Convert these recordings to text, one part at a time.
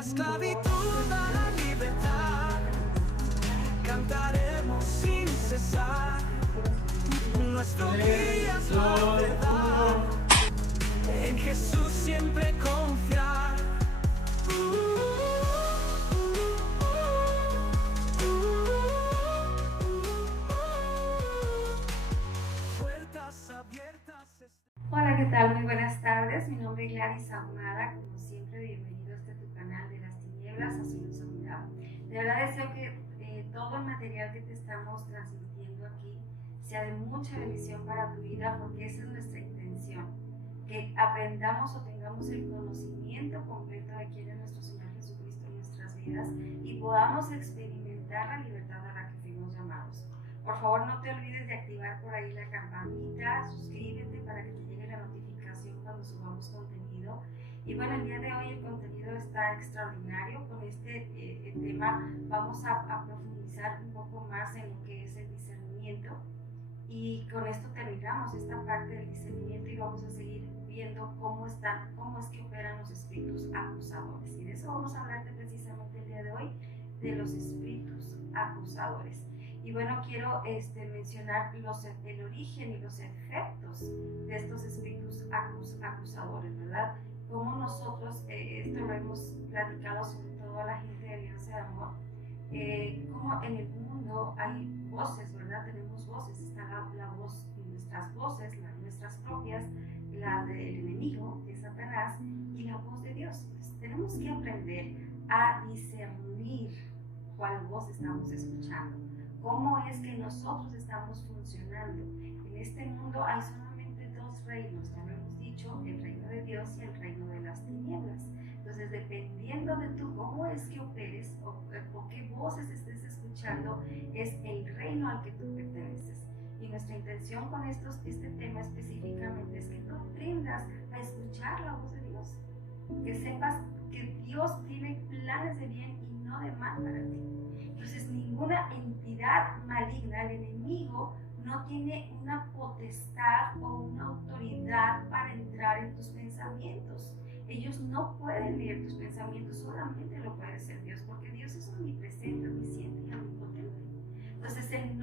la esclavitud a la libertad, cantaremos sin cesar. Nuestro guía es la verdad, en Jesús siempre confiar. Puertas abiertas. Hola, ¿qué tal? Muy buenas tardes. Mi nombre es Gladys Ahumada. Como siempre, bienvenido a este tu canal de las tinieblas hacia luz unidad. De verdad deseo que todo el material que te estamos transmitiendo aquí sea de mucha bendición para tu vida, porque esa es nuestra intención, que aprendamos o tengamos el conocimiento completo de quién es nuestro Señor Jesucristo en nuestras vidas y podamos experimentar la libertad a la que fuimos llamados. Por favor, no te olvides de activar por ahí la campanita, suscríbete para que te llegue la notificación cuando subamos contenido. Y bueno, el día de hoy el contenido está extraordinario. Con este tema vamos a profundizar un poco más en lo que es el discernimiento. Y con esto terminamos esta parte del discernimiento y vamos a seguir viendo cómo es que operan los espíritus acusadores. Y de eso vamos a hablarte precisamente el día de hoy, de los espíritus acusadores. Y bueno, quiero mencionar el origen y los efectos de estos espíritus acusadores, ¿verdad? Como nosotros, esto lo hemos platicado sobre todo a la gente de Alianza de Amor, como en el mundo hay voces, ¿verdad? Tenemos voces, está la voz, nuestras voces, nuestras propias, la del enemigo, de Satanás, y la voz de Dios. Entonces, tenemos que aprender a discernir cuál voz estamos escuchando, cómo es que nosotros estamos funcionando. En este mundo hay solamente dos reinos, ya lo hemos dicho, el reino de Dios y el reino de las tinieblas. Entonces, dependiendo de tú cómo es que operes o qué voces estés escuchando, es el reino al que tú perteneces. Y nuestra intención con este tema específicamente es que tú aprendas a escuchar la voz de Dios, que sepas que Dios tiene planes de bien y no de mal para ti. Entonces, ninguna entidad maligna, el enemigo, no tiene una potestad o una autoridad para entrar en tus pensamientos. Ellos no pueden leer tus pensamientos, solamente lo puede hacer Dios, porque Dios es omnipresente, omnisciente y omnipotente. Entonces, él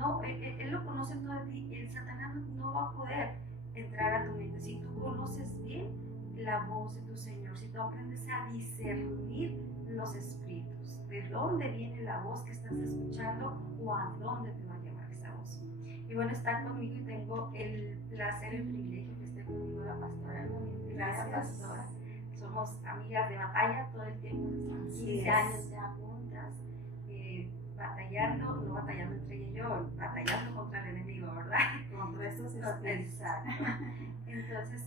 lo conoce todo de ti y el Satanás no va a poder entrar a tu mente. Si tú conoces bien la voz de tu Señor, si tú aprendes a discernir los espíritus, de dónde viene la voz que estás escuchando o a dónde te va a llevar esa voz. Y bueno, está conmigo y tengo el placer, el privilegio que esté conmigo la pastora. Gracias, pastora. Somos amigas de batalla todo el tiempo, desde 15 años ya juntas, batallando, no batallando entre ella y yo, batallando contra el enemigo, ¿verdad? Contra estos espíritus. Exacto. Entonces,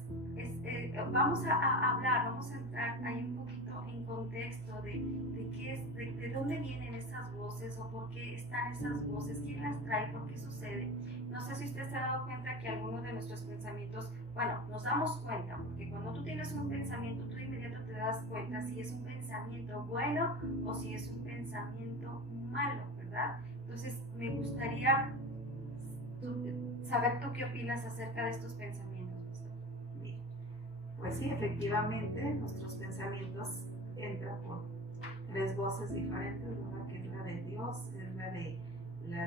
vamos a hablar, vamos a entrar ahí un poquito en contexto de dónde vienen esas voces o por qué están esas voces, quién las trae, por qué sucede. No sé si usted se ha dado cuenta que algunos de nuestros pensamientos, bueno, nos damos cuenta, porque cuando tú tienes un pensamiento, tú de inmediato te das cuenta si es un pensamiento bueno o si es un pensamiento malo, ¿verdad? Entonces, me gustaría saber tú qué opinas acerca de estos pensamientos. Bien. Pues sí, efectivamente, nuestros pensamientos entran por tres voces diferentes, ¿verdad? Que es la de Dios, es la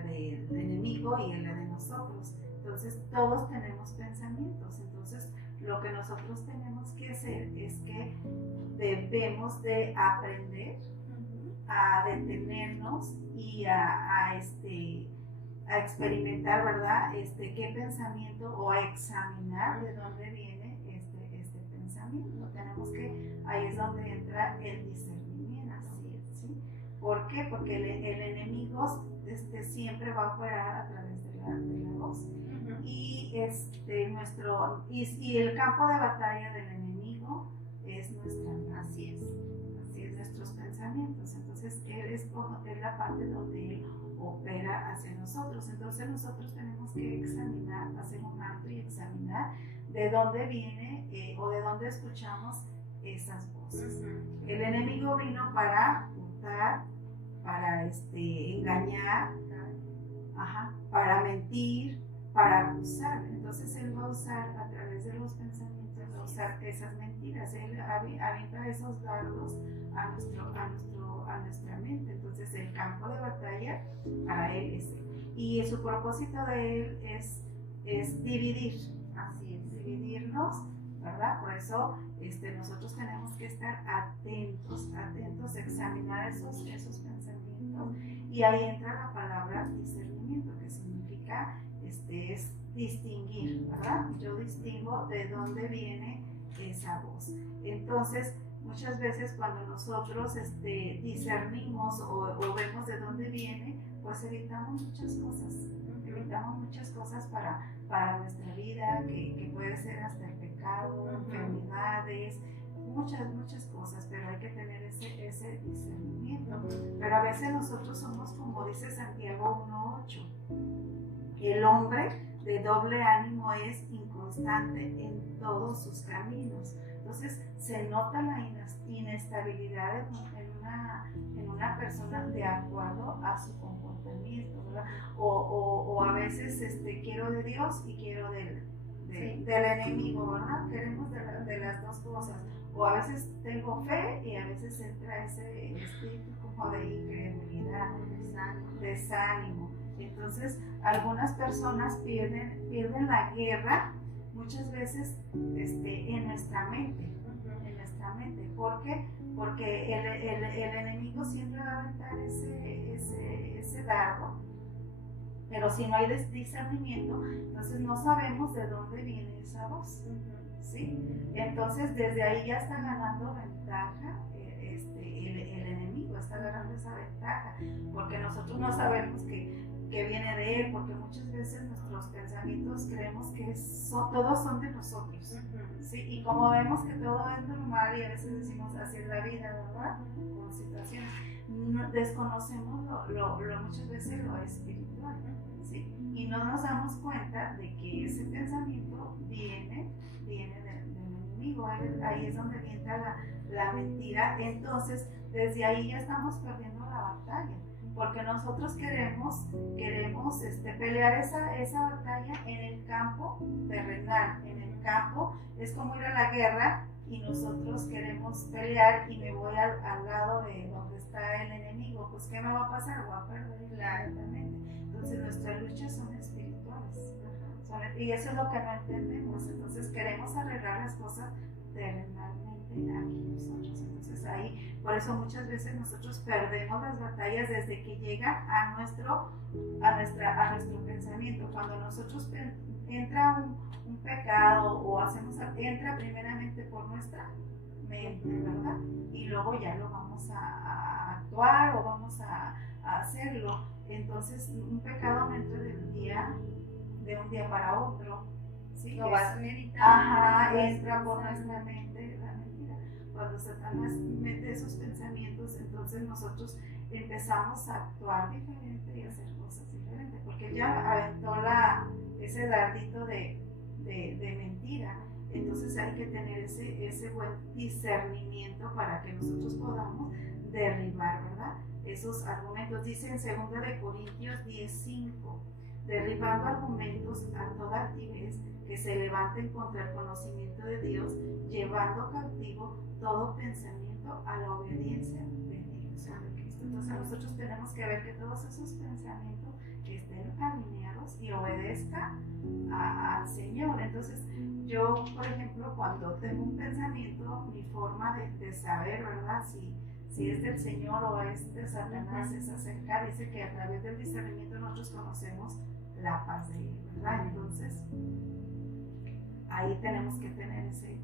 del enemigo y la de nosotros. Entonces, todos tenemos pensamientos. Entonces, lo que nosotros tenemos que hacer es que debemos de aprender a detenernos y a experimentar, ¿verdad? Qué pensamiento, o a examinar de dónde viene este pensamiento. Tenemos que, ahí es donde entra el discernimiento. Así es. ¿Sí? ¿Por qué? Porque el enemigo siempre va a operar a través de la voz. Y el campo de batalla del enemigo es Así es. nuestros pensamientos. Entonces él es la parte donde él opera hacia nosotros. Entonces nosotros tenemos que examinar, hacer un alto y examinar de dónde viene o de dónde escuchamos esas voces. El enemigo vino para hurtar, para engañar, para mentir, para acusar. Entonces él va a usar a través través de los pensamientos de usar esas mentiras. Él avienta esos dardos a nuestra mente. Entonces el campo de batalla para él es él. Y su propósito de él es dividir, Así es. dividirnos, ¿verdad? Por eso nosotros tenemos que estar atentos, examinar esos pensamientos. Y ahí entra la palabra discernimiento, que significa es distinguir, ¿verdad? Yo distingo de dónde viene esa voz. Entonces, muchas veces cuando nosotros discernimos o vemos de dónde viene, pues evitamos muchas cosas para nuestra vida, que puede ser hasta el pecado, enfermedades, muchas cosas, pero hay que tener ese discernimiento. Pero a veces nosotros somos, como dice Santiago 1:8, el hombre de doble ánimo es inconstante en todos sus caminos. Entonces se nota la inestabilidad en una persona de acuerdo a su comportamiento, ¿verdad? O a veces quiero de Dios y quiero del enemigo, ¿verdad? Queremos de las dos cosas. O a veces tengo fe y a veces entra ese espíritu como de incredulidad, desánimo. Entonces, algunas personas pierden la guerra muchas veces en nuestra mente. ¿Por qué? Porque el enemigo siempre va a aventar ese dardo. Pero si no hay discernimiento, entonces no sabemos de dónde viene esa voz. ¿Sí? Entonces desde ahí ya está ganando ventaja, el enemigo está ganando esa ventaja, porque nosotros no sabemos que viene de él, porque muchas veces nuestros pensamientos creemos que todos son de nosotros. ¿Sí? Y como vemos que todo es normal y a veces decimos así es la vida, ¿verdad? Con situaciones, desconocemos muchas veces lo espiritual. ¿Sí? Y no nos damos cuenta de que ese pensamiento viene del enemigo. Ahí es donde viene la mentira. Entonces desde ahí ya estamos perdiendo la batalla, porque nosotros queremos pelear esa batalla en el campo terrenal. En el campo es como ir a la guerra y nosotros queremos pelear y me voy al lado de donde está el enemigo. Pues ¿qué me va a pasar? Voy a perder claramente. Entonces nuestras luchas son espirituales, y eso es lo que no entendemos. Entonces queremos arreglar las cosas terrenalmente aquí nosotros. Entonces ahí, por eso muchas veces nosotros perdemos las batallas desde que llega a nuestro pensamiento. Cuando nosotros entra un pecado o entra primeramente por nuestra mente, ¿verdad? Y luego ya lo vamos a actuar o vamos a hacerlo. Entonces un pecado no entra de un día para otro. ¿Sí? Lo vas meditando. Entra por nuestra mente la mentira. Cuando Satanás mete esos pensamientos, entonces nosotros empezamos a actuar diferente y a hacer cosas diferentes, porque ya aventó ese dardito de mentira. Entonces hay que tener ese buen discernimiento para que nosotros podamos derribar, ¿verdad? Esos argumentos. Dice en 2 de Corintios 10:5, derribando argumentos a toda altivez que se levanten contra el conocimiento de Dios, llevando cautivo todo pensamiento a la obediencia de Dios, de Cristo. Entonces nosotros tenemos que ver que todos esos pensamientos estén alineados y obedezcan al Señor. Entonces yo, por ejemplo, cuando tengo un pensamiento, mi forma de saber, ¿verdad? Si es del Señor o es de Satanás, es acercar. Dice que a través del discernimiento nosotros conocemos la paz de Él, ¿verdad? Entonces ahí tenemos que tener ese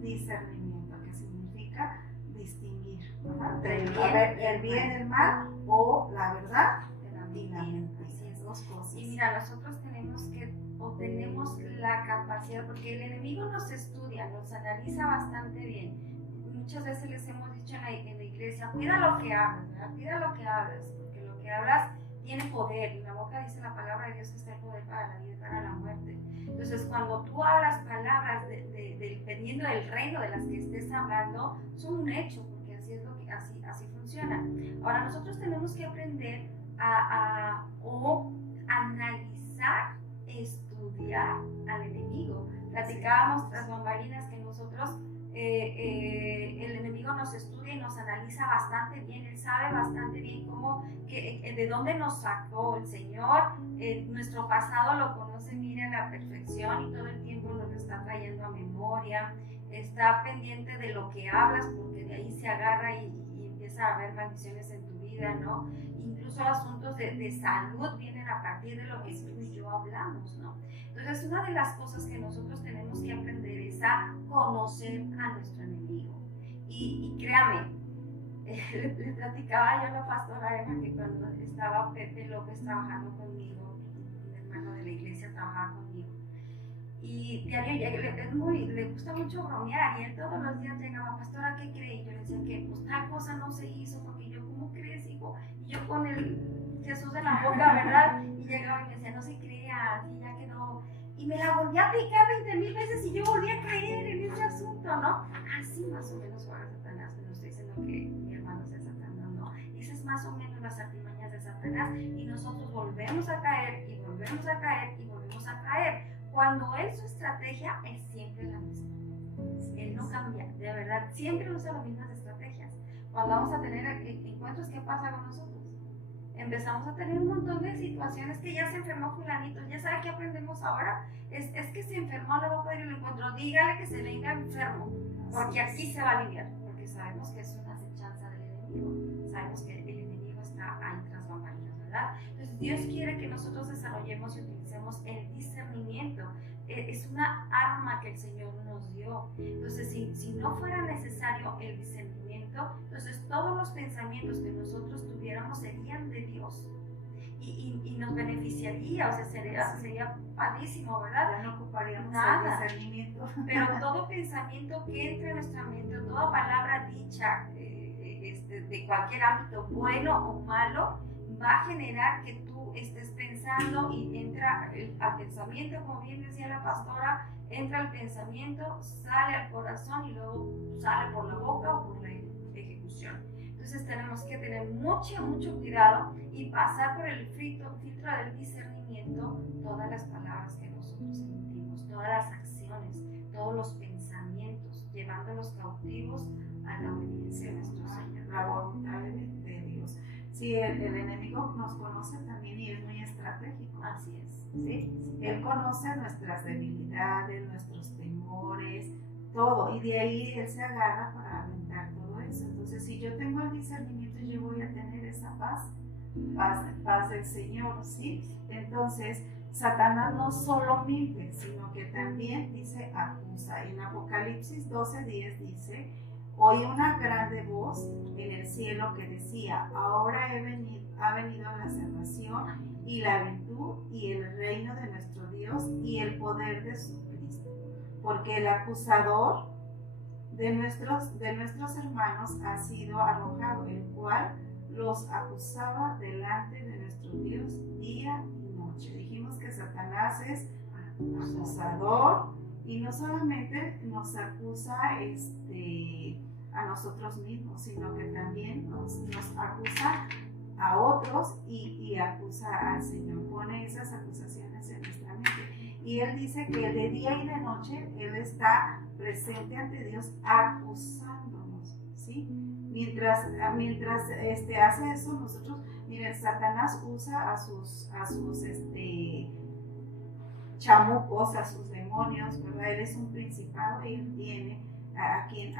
discernimiento, que significa distinguir, ¿verdad? El bien, el mal, o la verdad y la mentira. Así es. Dos cosas. Y mira, nosotros tenemos la capacidad, porque el enemigo nos estudia, nos analiza bastante bien. Muchas veces les hemos dicho en la iglesia, cuida lo que hablas, ¿verdad? Cuida lo que hablas, porque lo que hablas tiene poder. En la boca dice la palabra de Dios que está el poder para la vida y para la muerte. Entonces, cuando tú hablas palabras dependiendo del reino de las que estés hablando, son un hecho, porque así es así funciona. Ahora, nosotros tenemos que aprender a analizar, estudiar al enemigo. Platicábamos tras bambalinas que nosotros, el enemigo nos estudia y nos analiza bastante bien, él sabe bastante bien de dónde nos sacó el Señor, nuestro pasado lo conoce, mira, a la perfección, y todo el tiempo nos lo está trayendo a memoria, está pendiente de lo que hablas, porque de ahí se agarra y empieza a haber maldiciones en tu vida, ¿no? Incluso asuntos de salud vienen a partir de lo que tú y yo hablamos, ¿no? Entonces, una de las cosas que nosotros tenemos que aprender es a conocer a nuestro enemigo. Y créame, le platicaba yo a la pastora Emma que cuando estaba Pepe López trabajando conmigo, un hermano de la iglesia trabajaba conmigo, y diario le gusta mucho bromear, y él todos los días llegaba, pastora, ¿qué cree? Y yo le decía que pues tal cosa no se hizo, porque yo, ¿cómo crees, hijo? Y yo con el Jesús en la boca, ¿verdad? Y llegaba y me decía, no se crea, así ya quedó. Y me la volví a aplicar 20,000 veces y yo volví a caer en ese asunto, ¿no? Así más o menos juega Satanás. No estoy diciendo que mi hermano sea Satanás, no. Esas es más o menos las artimañas de Satanás, y nosotros volvemos a caer y volvemos a caer y volvemos a caer. Cuando él, su estrategia es siempre la misma. Él no cambia, de verdad, siempre usa las mismas estrategias. Cuando vamos a tener encuentros, ¿qué pasa con nosotros? Empezamos a tener un montón de situaciones, que ya se enfermó fulanito, ya sabe qué aprendemos ahora, es que se enfermó, no va a poder ir al encuentro, dígale que se venga enfermo, porque aquí se va a aliviar, porque sabemos que es una acechanza del enemigo, sabemos que el enemigo está ahí tras bambalinas, ¿verdad? Entonces Dios quiere que nosotros desarrollemos y utilicemos el discernimiento, es una arma que el Señor nos dio. Entonces si no fuera necesario el discernimiento, entonces todos los pensamientos que nosotros tuviéramos serían de Dios y nos beneficiaría, o sea, sería padrísimo, ¿verdad? Ya no ocuparíamos nada. El discernimiento. Pero todo pensamiento que entre en nuestra mente, toda palabra dicha de cualquier ámbito, bueno o malo, va a generar que tú estés pensando, y entra al pensamiento, como bien decía la pastora, entra al pensamiento, sale al corazón y luego sale por la boca o por la ejecución. Entonces tenemos que tener mucho cuidado y pasar por el filtro del discernimiento todas las palabras que nosotros emitimos, todas las acciones, todos los pensamientos, llevándolos cautivos a la obediencia de nuestro Señor. La voluntad de Dios. Sí, el enemigo nos conoce también y es muy estratégico. Así es. ¿Sí? Él conoce nuestras debilidades, nuestros temores, todo, y de ahí él se agarra para aventar todo eso. Entonces, si yo tengo el discernimiento, yo voy a tener esa paz del Señor, ¿sí? Entonces, Satanás no solo miente, sino que también dice acusa. En Apocalipsis 12:10 dice: oí una grande voz en el cielo que decía: ahora ha venido la salvación y la virtud y el reino de nuestro Dios y el poder de su Cristo, porque el acusador de nuestros hermanos ha sido arrojado, el cual los acusaba delante de nuestro Dios día y noche. Dijimos que Satanás es acusador, y no solamente nos acusa a nosotros mismos, sino que también nos acusa a otros y acusa al Señor, pone esas acusaciones en nuestra mente. Y Él dice que de día y de noche Él está presente ante Dios acusándonos, ¿sí? Mientras hace eso, nosotros, miren, Satanás usa a sus chamucos, a sus demonios, ¿verdad? Él es un principado y Él tiene a quien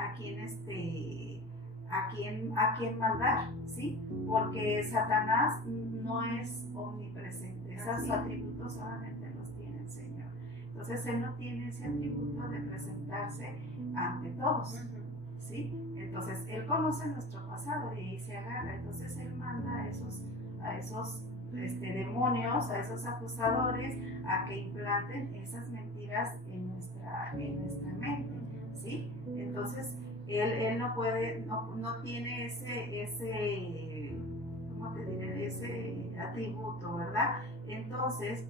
mandar, ¿sí? Porque Satanás no es omnipresente, esos atributos solamente los tiene el Señor. Entonces Él no tiene ese atributo de presentarse ante todos, ¿sí? Entonces Él conoce nuestro pasado y ahí se agarra. Entonces Él manda a esos demonios, a esos acusadores, a que implanten esas mentiras en nuestra mente, ¿sí? Entonces él no puede, no tiene ese ¿cómo te diré? Ese atributo, ¿verdad? Entonces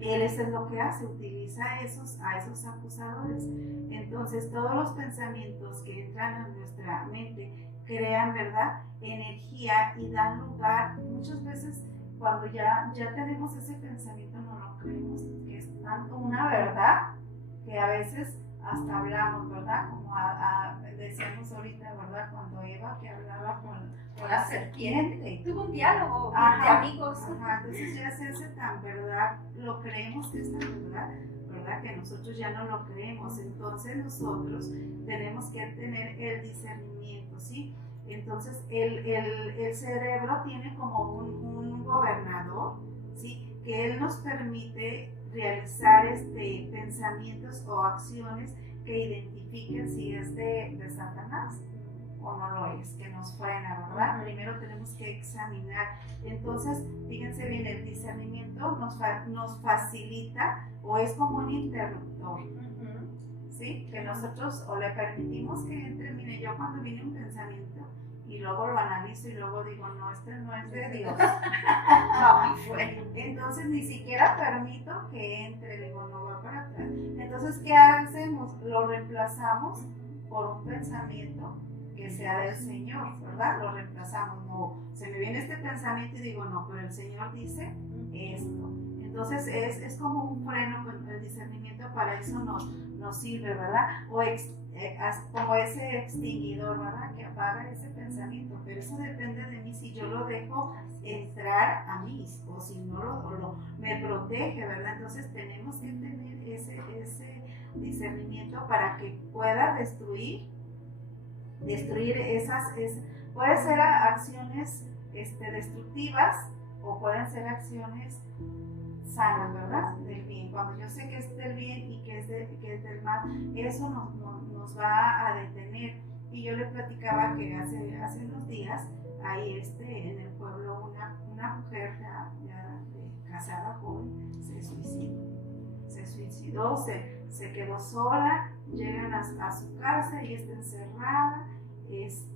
Él es lo que hace, utiliza a esos acusadores. Entonces todos los pensamientos que entran a nuestra mente crean, ¿verdad?, energía y dan lugar. Muchas veces cuando ya tenemos ese pensamiento no lo creemos, que tanto una verdad que a veces hasta hablamos, ¿verdad? Como decíamos ahorita, ¿verdad? Cuando Eva que hablaba con la serpiente. Tuvo un diálogo de Ajá, amigos. ajá, entonces ya se hace tan verdad, lo creemos que es tan verdad, ¿verdad? Que nosotros ya no lo creemos, entonces nosotros tenemos que tener el discernimiento, ¿sí? Entonces el cerebro tiene como un gobernador, ¿sí? Que él nos permite realizar pensamientos o acciones que identifiquen si es de Satanás o no lo es, que nos frena, ¿verdad? Primero tenemos que examinar. Entonces, fíjense bien, el discernimiento nos facilita o es como un interruptor, ¿sí? Que nosotros o le permitimos que entre. Mire, yo cuando viene un pensamiento y luego lo analizo y luego digo, no, este no es de Dios. No, fue. Entonces ni siquiera permito que entre, digo, no va para atrás. Entonces, ¿qué hacemos? Lo reemplazamos por un pensamiento que sea del Señor, ¿verdad? Lo reemplazamos. No, se me viene este pensamiento y digo, no, pero el Señor dice esto. Entonces es como un freno, con el discernimiento para eso nos sirve, ¿verdad? O como ese extinguidor, ¿verdad? Que apaga ese pensamiento, pero eso depende de mí si yo lo dejo entrar a mí o si no me protege, ¿verdad? Entonces tenemos que tener ese discernimiento para que pueda destruir puede ser acciones destructivas o pueden ser acciones sanas, ¿verdad? Del bien. Cuando yo sé que es del bien y que es del mal, eso nos va a detener. Y yo le platicaba que hace unos días, ahí en el pueblo, una mujer ya casada, joven, se suicidó, se quedó sola, llegan a su casa y está encerrada,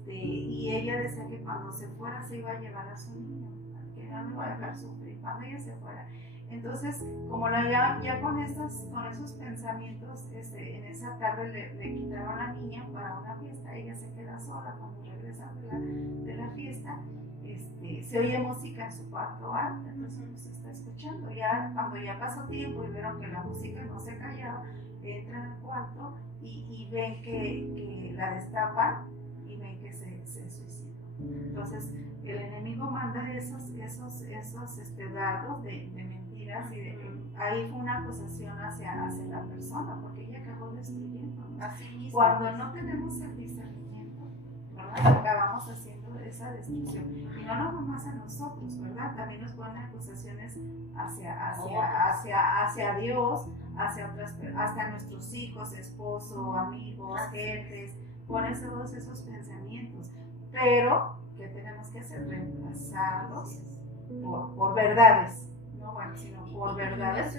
y ella decía que cuando se fuera se iba a llevar a su niño, que no lo iba a dejar sufrir cuando ella se fuera. Entonces, como ya con esos pensamientos, en esa tarde le quitaron a la niña para una fiesta, ella se queda sola cuando regresan de la fiesta, se oye música en su cuarto alto, entonces no se está escuchando. Ya cuando ya pasó tiempo y vieron que la música no se callaba, entran al cuarto y ven que la destapan y ven que se suicidó. Entonces, el enemigo manda esos dardos de mentiras y ahí fue una acusación hacia la persona porque ella acabó destruyéndonos. Así mismo. Cuando no tenemos el discernimiento, ¿verdad? Acabamos haciendo esa destrucción. Y no nomás a nosotros, ¿verdad? También nos ponen acusaciones hacia Dios, hasta nuestros hijos, esposo, amigos, jefes, ponen todos esos pensamientos. Pero, ¿qué tenemos que hacer? Reemplazarlos por verdades, no bueno, sino por verdades.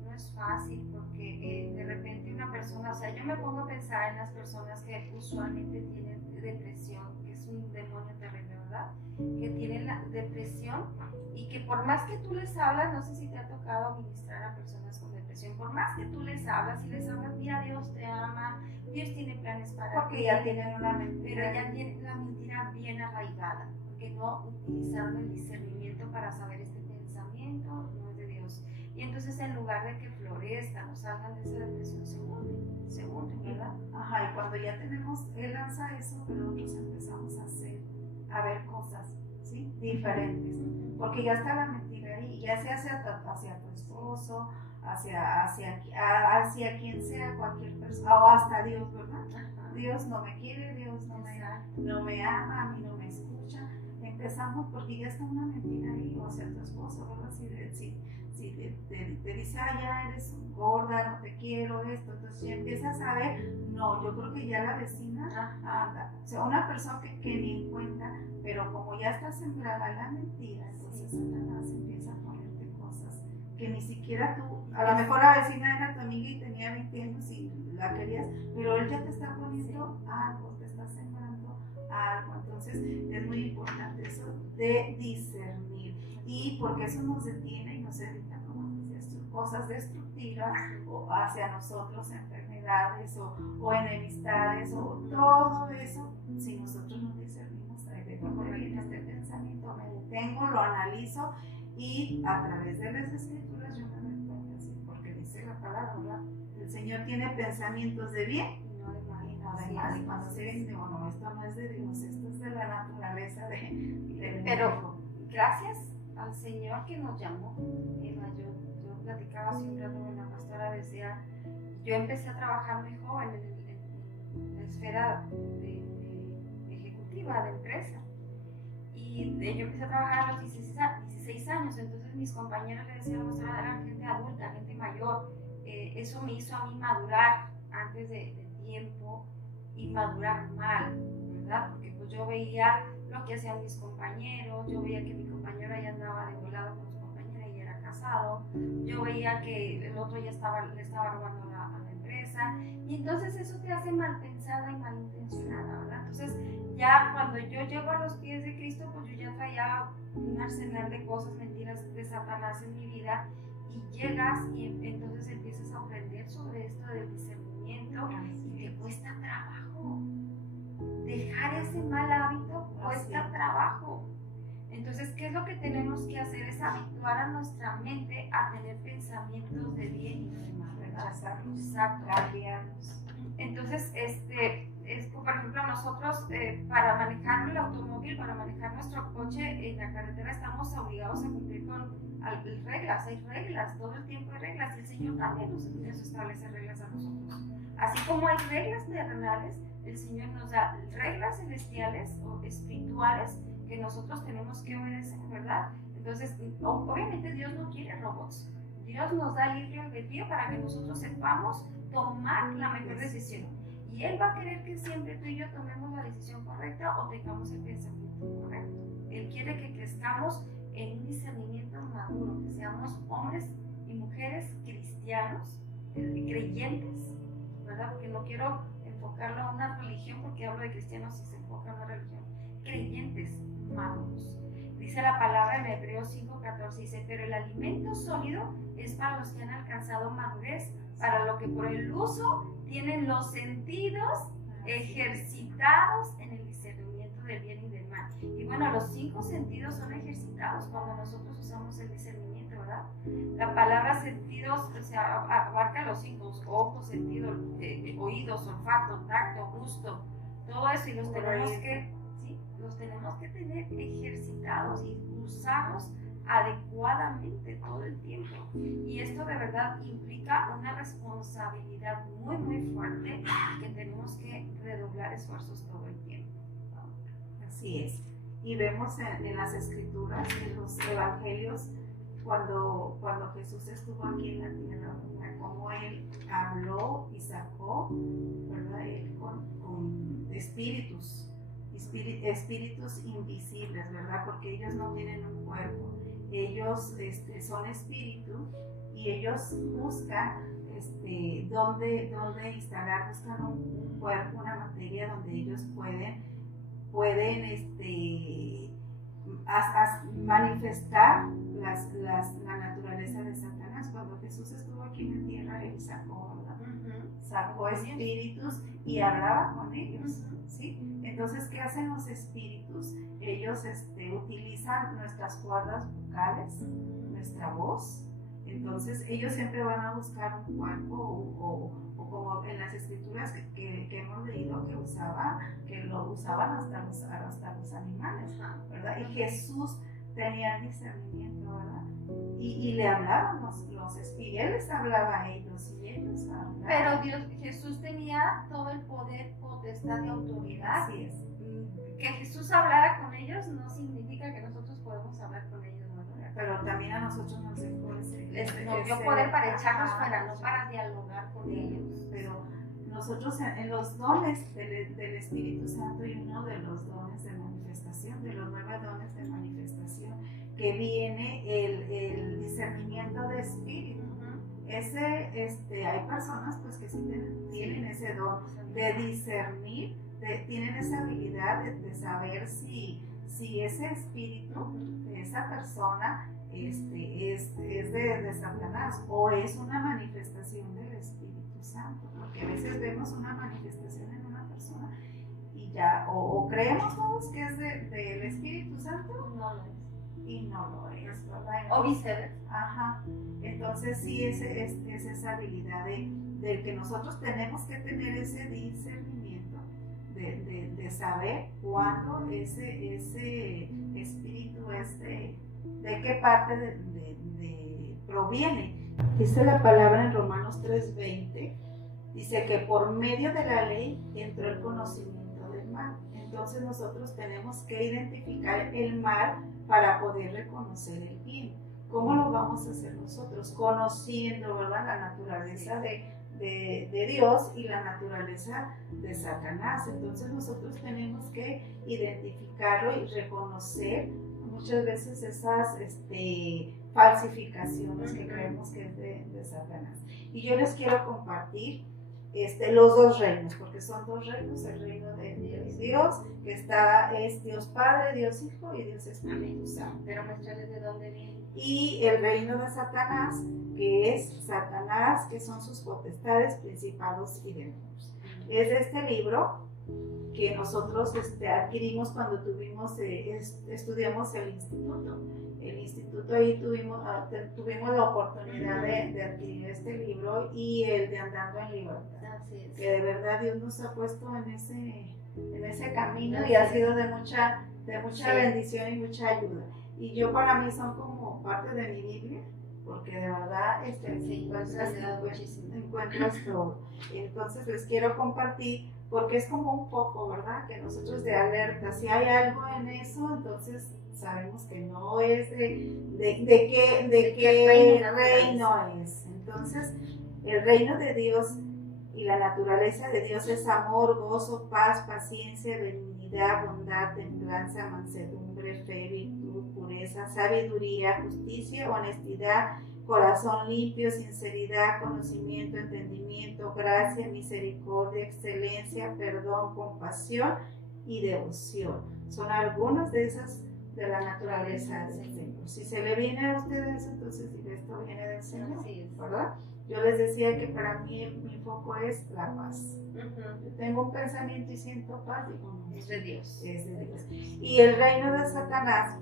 No es fácil porque de repente una persona, o sea, yo me pongo a pensar en las personas que usualmente tienen depresión, que es un demonio terrible, ¿verdad? Que tienen la depresión y que por más que tú les hablas, no sé si te ha tocado ministrar a personas con depresión, por más que tú les hablas y les hablas, mira, Dios te ama, Dios tiene planes para ti. Porque ya tienen una mentira. Pero ya tienen la mentira bien arraigada, porque no utilizaron el discernimiento para saber este pensamiento no es de Dios. Y entonces en lugar de que florezcan o salgan de esa depresión, se hunden, ¿verdad? Ajá, y cuando ya tenemos, él lanza eso, pero nosotros empezamos a ver cosas, ¿sí? Diferentes. Porque ya está la mentira ahí, ya sea hacia tu esposo, hacia quien sea, cualquier persona, o hasta Dios, ¿verdad? Ajá. Dios no me quiere, Dios no me ama, a mí no me escucha. Empezamos porque ya está una mentira ahí, o sea, tu esposo, ¿verdad? Si te dice, ya eres gorda, no te quiero, esto, entonces ya empiezas a ver, no, yo creo que ya la vecina anda, o sea, una persona que ni en cuenta, pero como ya está sembrada la mentira, entonces Satanás empieza a ponerte cosas que ni siquiera tú, a lo mejor la vecina era tu amiga y tenía 20 años y la querías, pero él ya te está poniendo algo, te está sembrando algo, entonces es muy importante eso de discernir, y porque eso nos detiene y nos evita cosas destructivas o hacia nosotros, enfermedades o enemistades o todo eso, si nosotros no discernimos, ¿de dónde viene este pensamiento? Me detengo, lo analizo y a través de las escrituras yo me doy cuenta, ¿sí? ¿Por dice la palabra, ¿verdad? El Señor tiene pensamientos de bien Y no de mal. y no de Así mal. es, Y cuando así se es. dice, bueno, esto no es de Dios, esto es de la naturaleza del Pero enemigo. gracias al Señor que nos llamó. Eva, yo platicaba siempre con la pastora, decía, yo empecé a trabajar muy joven en la esfera de ejecutiva de empresa. Y yo empecé a trabajar a los 16 años, entonces mis compañeros le decían a la pastora, eran gente adulta, gente mayor. Eso me hizo a mí madurar antes de tiempo y madurar mal, ¿verdad? Porque pues yo veía lo que hacían mis compañeros, yo veía que mi compañero ya andaba de volado con su compañera y era casado, yo veía que el otro ya le estaba robando a la empresa, y entonces eso te hace mal pensada y malintencionada, ¿verdad? Entonces ya cuando yo llego a los pies de Cristo, pues yo ya traía un arsenal de cosas, mentiras de Satanás en mi vida, y llegas y entonces empiezas a aprender sobre esto del discernimiento y te cuesta trabajo. Dejar ese mal hábito cuesta trabajo. Entonces, ¿qué es lo que tenemos que hacer? Es habituar a nuestra mente a tener pensamientos de bien y no de mal, ¿verdad? Exacto. Cambiarnos. Entonces, por ejemplo, nosotros para manejar el automóvil, para manejar nuestro coche en la carretera, estamos obligados a cumplir con reglas, hay reglas, todo el tiempo hay reglas, y el Señor también nos establece reglas a nosotros. Así como hay reglas terrenales, el Señor nos da reglas celestiales o espirituales que nosotros tenemos que obedecer, ¿verdad? Entonces, obviamente Dios no quiere robots. Dios nos da libre albedrío para que nosotros sepamos tomar la mejor decisión. Y Él va a querer que siempre tú y yo tomemos la decisión correcta o tengamos el pensamiento correcto. Él quiere que crezcamos en un discernimiento maduro, que seamos hombres y mujeres cristianos, creyentes, ¿verdad? Porque no quiero enfocarlo a una religión, porque hablo de cristianos y se enfoca a una religión. Creyentes maduros. Dice la palabra en Hebreos 5:14, dice, pero el alimento sólido es para los que han alcanzado madurez, para lo que por el uso tienen los sentidos ejercitados en el discernimiento del bien y del mal. Y bueno, los 5 sentidos son ejercitados cuando nosotros usamos el discernimiento, ¿verdad? La palabra sentidos, o sea, abarca los 5, ojos, sentido, oídos, olfato, tacto, gusto, todo eso, y los tenemos que tener ejercitados y usarlos adecuadamente todo el tiempo. Y esto de verdad implica una responsabilidad muy, muy fuerte, que tenemos que redoblar esfuerzos todo el tiempo. Así es. Y vemos en las escrituras, en los evangelios, cuando Jesús estuvo aquí en la tierra, ¿verdad? Cómo Él habló y sacó, ¿verdad? Él con espíritus invisibles, ¿verdad? Porque ellos no tienen un cuerpo, ellos son espíritu, y ellos buscan dónde instalar, buscan un cuerpo, una materia donde ellos pueden manifestar la naturaleza de Satanás. Cuando Jesús estuvo aquí en la tierra, Él sacó espíritus y hablaba con ellos, ¿sí? Entonces, ¿qué hacen los espíritus? Ellos utilizan nuestras cuerdas vocales, nuestra voz. Entonces, ellos siempre van a buscar un cuerpo o como en las escrituras que hemos leído, que lo usaban hasta los animales, ¿verdad? Y Jesús tenía el discernimiento, ¿verdad? Y le hablaban los espíritus, Él les hablaba a ellos y ellos hablaban. Pero Jesús tenía todo el poder, potestad y autoridad. Así es. Que Jesús hablara con ellos no significa que nosotros podemos hablar con ellos, ¿verdad? Pero también a nosotros nos dejó Nos dio poder para echarnos fuera, no para dialogar con ellos. Pero nosotros en los dones del Espíritu Santo, y uno de los dones de manifestación, de los 9 dones de manifestación, que viene el discernimiento de espíritu. Hay personas pues que sí tienen ese don de discernir, tienen esa habilidad de saber si ese espíritu de esa persona es de Satanás o es una manifestación del Espíritu Santo, porque a veces vemos una manifestación en una persona y ya, o creemos todos que es del Espíritu Santo, No lo es. y no lo es, ¿verdad? O viceversa. Ajá. Entonces sí es esa habilidad de que nosotros tenemos que tener ese discernimiento de saber cuándo ese espíritu de qué parte proviene. Dice la palabra en Romanos 3:20, dice que por medio de la ley entró el conocimiento del mal. Entonces nosotros tenemos que identificar el mal para poder reconocer el bien. ¿Cómo lo vamos a hacer nosotros? Conociendo, ¿verdad?, la naturaleza de Dios y la naturaleza de Satanás. Entonces nosotros tenemos que identificarlo y reconocer muchas veces esas falsificaciones que creemos que es de Satanás. Y yo les quiero compartir los dos reinos, porque son dos reinos: el reino de Dios, que es Dios Padre, Dios Hijo y Dios Espíritu Santo. Pero muéstrales de dónde viene. Y el reino de Satanás, que es Satanás, que son sus potestades, principados y demonios. Es de este libro que nosotros adquirimos cuando estudiamos el instituto. El instituto, ahí tuvimos la oportunidad de adquirir este libro y el de Andando en Libertad. Así es. Que de verdad Dios nos ha puesto en ese camino y ha sido de mucha bendición y mucha ayuda. Y yo, para mí, son como parte de mi Biblia, porque de verdad encuentras todo. Entonces les quiero compartir, porque es como un foco, ¿verdad?, que nosotros de alerta, si hay algo en eso, entonces sabemos que no es de qué reino es. Entonces, el reino de Dios y la naturaleza de Dios es amor, gozo, paz, paciencia, benignidad, bondad, templanza, mansedumbre, fe, virtud, pureza, sabiduría, justicia, honestidad, corazón limpio, sinceridad, conocimiento, entendimiento, gracia, misericordia, excelencia, perdón, compasión y devoción. Son algunas de esas de la naturaleza del Señor. Si se le viene a ustedes, entonces esto viene del Señor, ¿verdad? Yo les decía que para mí mi foco es la paz. Yo tengo un pensamiento y siento paz, digo, no, Es de Dios. es de Dios. Y el reino de Satanás,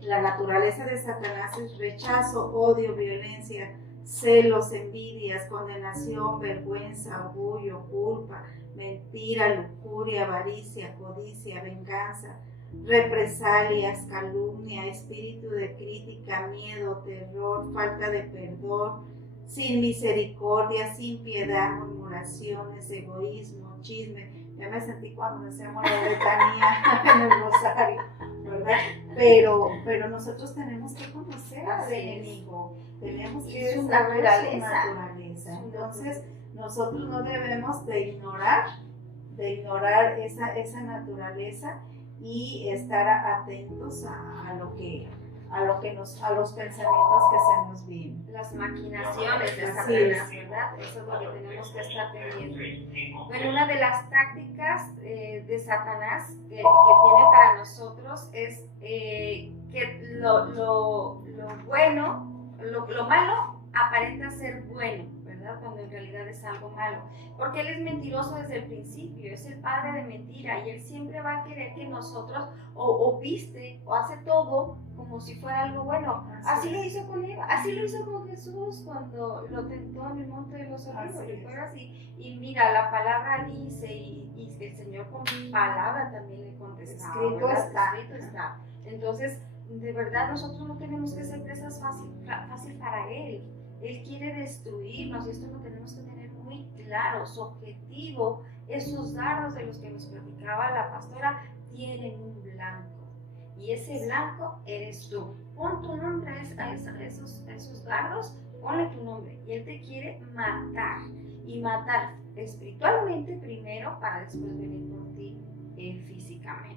la naturaleza de Satanás es rechazo, odio, violencia, celos, envidias, condenación, vergüenza, orgullo, culpa, mentira, lujuria, avaricia, codicia, venganza, represalias, calumnia, espíritu de crítica, miedo, terror, falta de perdón, sin misericordia, sin piedad, murmuraciones, egoísmo, chisme. Ya me sentí cuando hacemos la letanía en el rosario, ¿verdad? Pero nosotros tenemos que conocer al enemigo, tenemos que su saber naturaleza. su naturaleza. Entonces, nosotros no debemos de ignorar esa naturaleza y estar atentos a los pensamientos que se nos vienen. Las maquinaciones de Así es. Satanás, ¿verdad? Eso es lo que tenemos que estar pendientes. Bueno, una de las tácticas de Satanás que tiene para nosotros es que lo bueno, lo malo aparenta ser bueno, ¿verdad? Cuando en realidad es algo malo. Porque él es mentiroso desde el principio, es el padre de mentira y él siempre va a querer que nosotros o viste o hace todo como si fuera algo bueno. Así lo hizo con Eva, así lo hizo con Jesús cuando lo tentó en el monte de los olivos, ¿recuerdas? Y mira, la palabra dice y el Señor con palabra también le contestaba. Escrito está. Entonces, de verdad nosotros no tenemos que ser presas fácil para Él. Él quiere destruirnos y esto lo tenemos que tener muy claro. Su objetivo, esos dardos de los que nos platicaba la pastora, tienen un blanco. Y ese blanco eres tú. Pon tu nombre a esos dardos, ponle tu nombre. Y Él te quiere matar. Y matar espiritualmente primero para después venir por ti físicamente.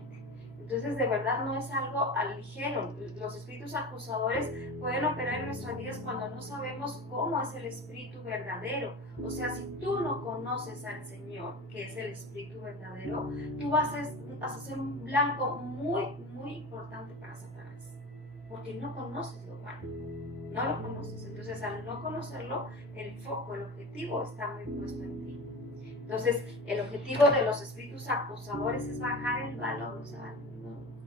Entonces, de verdad no es algo ligero. Los espíritus acusadores pueden operar en nuestras vidas cuando no sabemos cómo es el espíritu verdadero. O sea, si tú no conoces al Señor, que es el espíritu verdadero, tú vas a ser un blanco muy, muy importante para Satanás. Porque no conoces lo malo. No lo conoces. Entonces, al no conocerlo, el foco, el objetivo está muy puesto en ti. Entonces, el objetivo de los espíritus acusadores es bajar el valor. O sea,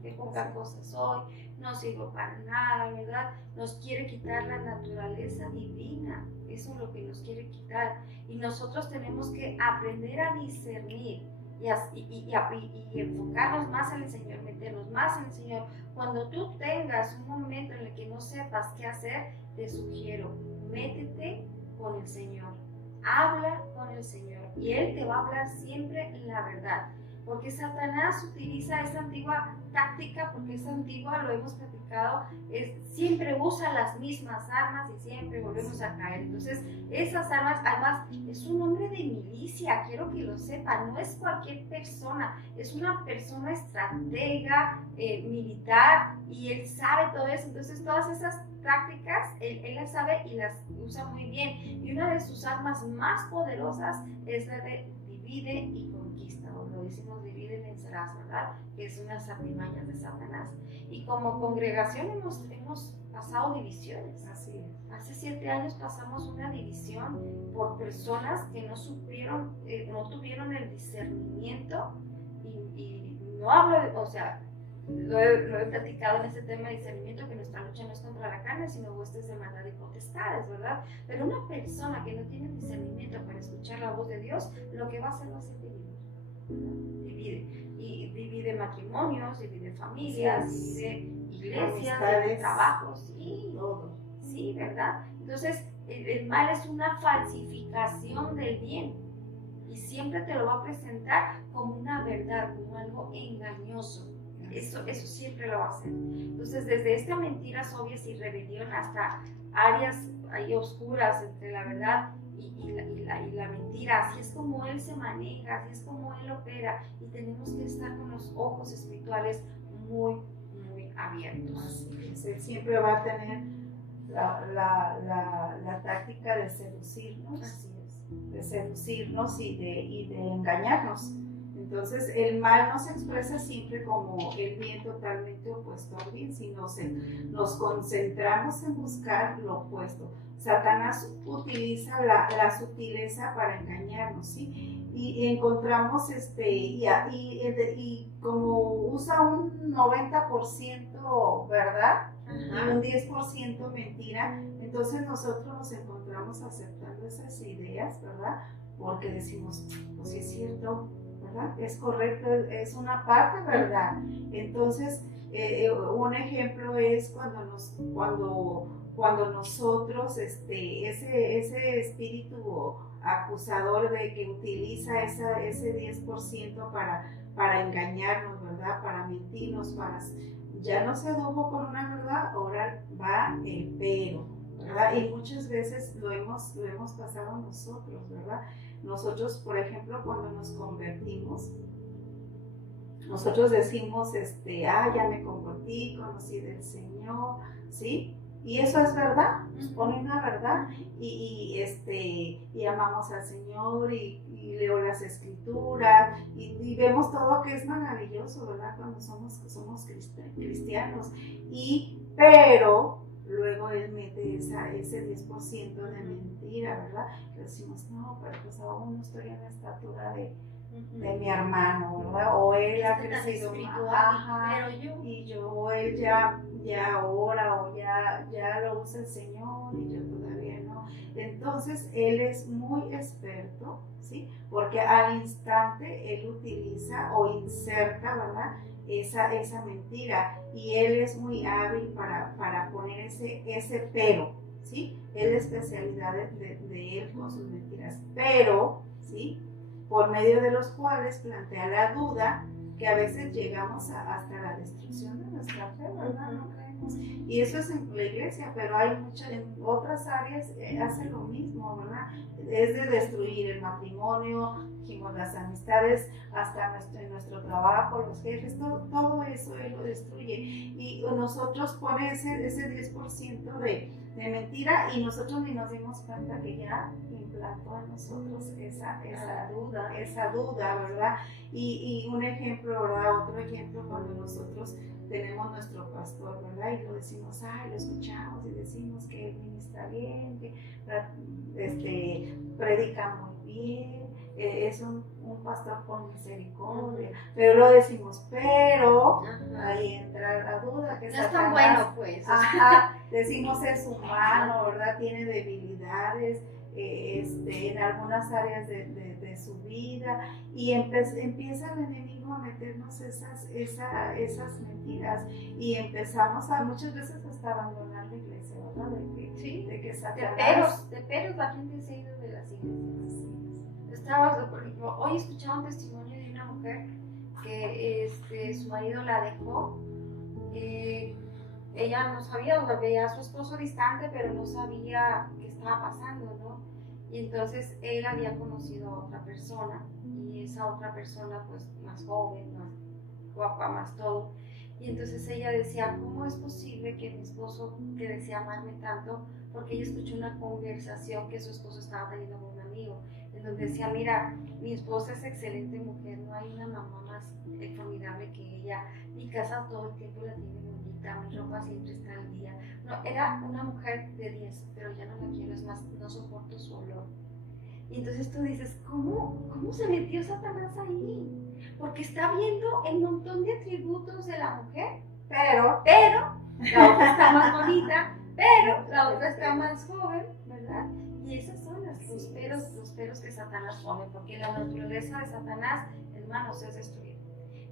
qué poca cosa soy, no sirvo para nada, ¿verdad? Nos quiere quitar la naturaleza divina, eso es lo que nos quiere quitar. Y nosotros tenemos que aprender a discernir y enfocarnos más en el Señor, meternos más en el Señor. Cuando tú tengas un momento en el que no sepas qué hacer, te sugiero, métete con el Señor, habla con el Señor y Él te va a hablar siempre la verdad. Porque Satanás utiliza esa antigua táctica, porque esa antigua, lo hemos platicado, siempre usa las mismas armas y siempre volvemos a caer. Entonces, esas armas, además, es un hombre de milicia, quiero que lo sepan, no es cualquier persona, es una persona estratega, militar, y él sabe todo eso. Entonces, todas esas prácticas, él las sabe y las usa muy bien. Y una de sus armas más poderosas es la de divide y conquista, o lo decimos divide y vencerás, ¿verdad? Que es unas artimañas de Satanás. Y como congregación hemos pasado divisiones. Así es. Hace 7 años pasamos una división por personas que no supieron, no tuvieron el discernimiento y no hablo, o sea, lo he platicado en este tema de discernimiento, que nuestra lucha no es contra la carne, sino huestes de maldad y potestades, ¿verdad? Pero una persona que no tiene discernimiento para escuchar la voz de Dios, lo que va a hacer dividir, ¿verdad? Divide matrimonios, divide familias, divide iglesias, divide trabajos, sí, todo. Sí, ¿verdad? Entonces, el mal es una falsificación del bien y siempre te lo va a presentar como una verdad, como algo engañoso. Eso siempre lo va a hacer. Entonces, desde estas mentiras obvias y rebelión hasta áreas ahí oscuras entre la verdad y la mentira, así es como él se maneja, así es como él opera, y tenemos que estar con los ojos espirituales muy, muy abiertos. Así es. Él siempre va a tener la táctica de seducirnos, Así es. de seducirnos y de engañarnos. Entonces, el mal no se expresa siempre como el bien totalmente opuesto al bien, sino nos concentramos en buscar lo opuesto. Satanás utiliza la sutileza para engañarnos, ¿sí? Y encontramos, y como usa un 90% verdad y un 10% mentira, entonces nosotros nos encontramos aceptando esas ideas, ¿verdad? Porque decimos, pues sí es cierto, ¿verdad? Es correcto, es una parte, ¿verdad? Entonces, un ejemplo es cuando nosotros, ese espíritu acusador de que utiliza ese 10% para engañarnos, ¿verdad? Para mentirnos, ya no se sedujo con una verdad, ahora va el pero, ¿verdad? Y muchas veces lo hemos pasado nosotros, ¿verdad? Nosotros, por ejemplo, cuando nos convertimos, nosotros decimos, ya me convertí, conocí del Señor, ¿sí? Y eso es verdad, nos pone una verdad, y amamos al Señor, y leo las Escrituras, y vemos todo que es maravilloso, ¿verdad? Cuando somos cristianos, pero luego él mete ese 10% de mentira, ¿verdad? Que decimos, no, pero pues aún no estoy en la estatura de mi hermano, ¿verdad? O él ha crecido más, él ya ora, o ya lo usa el Señor y yo todavía no. Entonces él es muy experto, ¿sí? Porque al instante él utiliza o inserta, ¿verdad? Esa mentira, y él es muy hábil para poner ese pero, ¿sí? Es la especialidad de él con sus mentiras, pero, ¿sí? Por medio de los cuales plantea la duda, que a veces llegamos hasta la destrucción de nuestra fe, ¿verdad? No creemos. Y eso es en la iglesia, pero hay en otras áreas hace lo mismo, ¿verdad? Es de destruir el matrimonio, dijimos, las amistades, hasta en nuestro trabajo, los jefes, todo eso él lo destruye. Y nosotros pone ese 10% de mentira, y nosotros ni nos dimos cuenta que ya implantó en nosotros esa duda, ¿verdad? Y un ejemplo, ¿verdad? Otro ejemplo, cuando nosotros tenemos nuestro pastor, ¿verdad? Y lo decimos, lo escuchamos y decimos que él ministra bien, que predica muy bien, es un pastor con misericordia, pero lo decimos, pero ahí entra la duda, que No es tan Satanás, bueno, pues. ajá, decimos es humano, ¿verdad? Tiene debilidades en algunas áreas de su vida, y empieza el enemigo a meternos esas mentiras, y empezamos a muchas veces hasta abandonar la iglesia, ¿verdad? De que Satanás... De peros la gente se ha ido de las iglesias. Hoy escuchaba un testimonio de una mujer que su marido la dejó. Ella no sabía, veía a su esposo distante, pero no sabía qué estaba pasando, ¿no? Y entonces él había conocido a otra persona, y esa otra persona pues más joven, más guapa, más todo. Y entonces ella decía, ¿cómo es posible que mi esposo, que desea amarme tanto? Porque ella escuchó una conversación que su esposo estaba teniendo con un amigo, en donde decía, mira, mi esposa es excelente mujer, no hay una mamá más formidable que ella, mi casa todo el tiempo la tiene bonita, mi ropa siempre está al día. No, era una mujer de 10, pero ya no la quiero, es más, no soporto su olor. Y entonces tú dices, ¿cómo se metió Satanás ahí? Porque está viendo el montón de atributos de la mujer, pero la otra está más bonita, pero la otra está más joven, ¿verdad? Y esas son los peros que Satanás pone, porque la naturaleza de Satanás, hermanos, es destruir.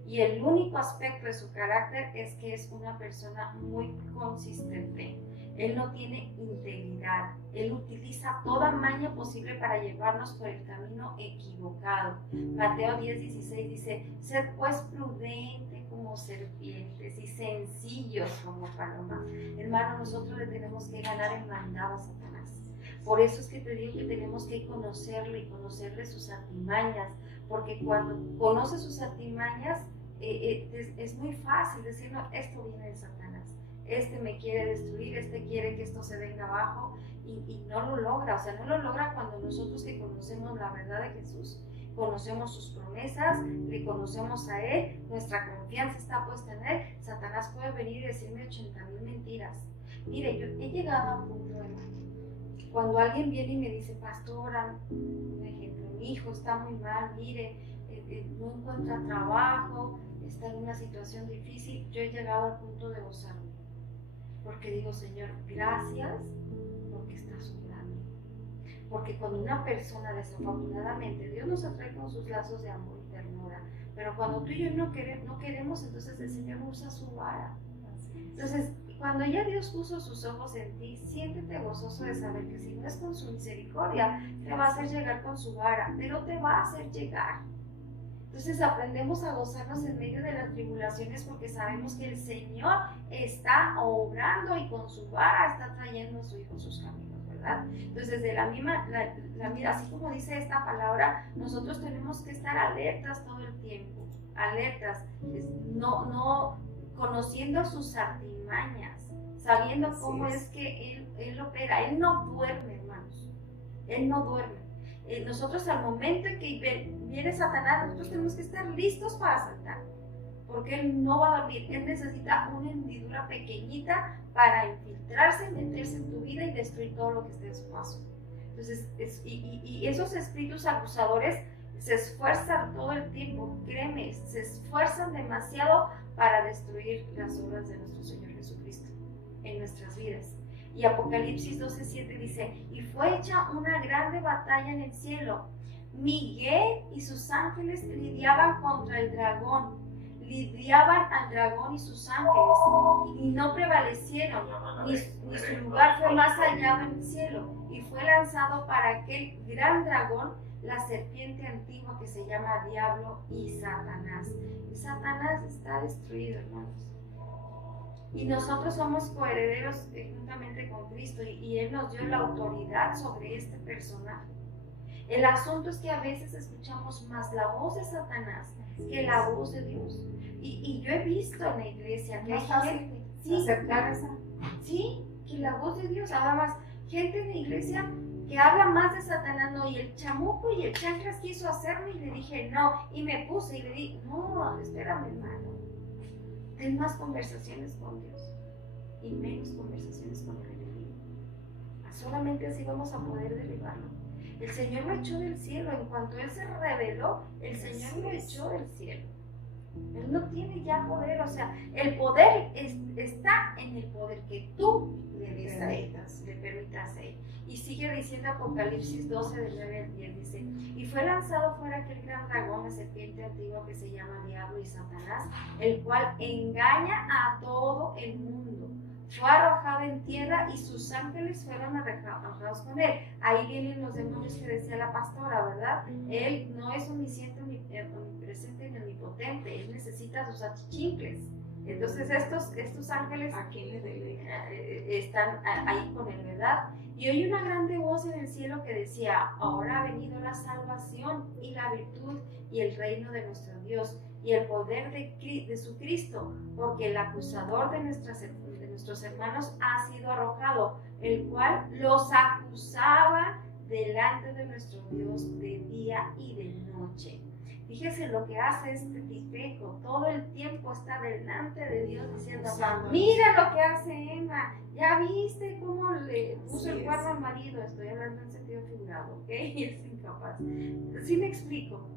Y el único aspecto de su carácter es que es una persona muy consistente. Él no tiene integridad. Él utiliza toda maña posible para llevarnos por el camino equivocado. Mateo 10:16 dice, sed pues prudente como serpientes y sencillos como palomas. Hermano, nosotros le tenemos que ganar el mandado a Satanás. Por eso es que te digo que tenemos que conocerlo y conocerle sus artimañas, porque cuando conoces sus artimañas, es muy fácil decir, no, esto viene de Satanás, me quiere destruir, quiere que esto se venga abajo, y no lo logra. O sea, no lo logra cuando nosotros, que conocemos la verdad de Jesús, conocemos sus promesas, le conocemos a Él, nuestra confianza está puesta en Él. Satanás puede venir y decirme 80,000 mentiras. Mire, yo he llegado a un punto, hermano, cuando alguien viene y me dice, pastora, por ejemplo, mi hijo está muy mal, mire, no encuentra trabajo, está en una situación difícil, yo he llegado al punto de gozarme, porque digo, Señor, gracias porque estás obrando. Porque cuando una persona, desafortunadamente, Dios nos atrae con sus lazos de amor y ternura, pero cuando tú y yo no queremos, entonces el Señor usa su vara. Entonces, cuando ya Dios puso sus ojos en ti, siéntete gozoso de saber que si no es con su misericordia, te va a hacer llegar con su vara, pero te va a hacer llegar. Entonces aprendemos a gozarnos en medio de las tribulaciones, porque sabemos que el Señor está obrando y con su vara está trayendo a su Hijo sus caminos, ¿verdad? Entonces, de así como dice esta palabra, nosotros tenemos que estar alertas todo el tiempo, alertas, no conociendo sus artimañas, sabiendo cómo es que él opera. Él no duerme, hermanos, Él no duerme. Nosotros, al momento en que viene Satanás, nosotros tenemos que estar listos para saltar, porque Él no va a dormir. Él necesita una hendidura pequeñita para infiltrarse, meterse en tu vida y destruir todo lo que esté en su paso. Entonces, y esos espíritus acusadores se esfuerzan todo el tiempo, créeme, se esfuerzan demasiado para destruir las obras de nuestro Señor Jesucristo en nuestras vidas. Y Apocalipsis 12:7 dice, y fue hecha una grande batalla en el cielo. Miguel y sus ángeles lidiaban contra el dragón, lidiaban al dragón y sus ángeles, y no prevalecieron, ni su lugar fue más allá en el cielo, y fue lanzado para aquel gran dragón, la serpiente antigua que se llama Diablo y Satanás. Y Satanás está destruido, hermanos. Y nosotros somos coherederos juntamente con Cristo, y Él nos dio la autoridad sobre este personaje. El asunto es que a veces escuchamos más la voz de Satanás que la voz de Dios. Y yo he visto en la iglesia que hay gente, sí, que la voz de Dios, además, gente en la iglesia que habla más de Satanás, no, y el chamuco y el chanclas quiso hacerme, y le dije no, y me puse y le dije, no, espérame, hermano, ten más conversaciones con Dios y menos conversaciones con el enemigo. Solamente así vamos a poder derribarlo. El Señor lo echó del cielo. En cuanto Él se reveló, el Señor lo echó del cielo. Él no tiene ya poder, o sea, el poder está en el poder que tú le des a Él, le permitas a Él. Y sigue diciendo Apocalipsis 12, del 9 al 10, dice: y fue lanzado fuera aquel gran dragón, la serpiente antigua que se llama Diablo y Satanás, el cual engaña a todo el mundo. Fue arrojado en tierra y sus ángeles fueron arrojados con él. Ahí vienen los demonios que decía la pastora, ¿verdad? Él no es omnisciente, omnipresente ni omnipotente. Él necesita sus achichincles. Entonces estos ángeles ¿A quién le debe? están ahí con él, ¿verdad? Y oí una grande voz en el cielo que decía: ahora ha venido la salvación y la virtud y el reino de nuestro Dios y el poder de su Cristo, porque el acusador de nuestros hermanos ha sido arrojado, el cual los acusaba delante de nuestro Dios de día y de noche. Fíjese lo que hace este tipejo, todo el tiempo está delante de Dios diciendo: mira lo que hace Emma, ya viste cómo le puso el cuerno al marido. Estoy hablando en sentido figurado, ¿ok? Es incapaz. ¿Sí me explico?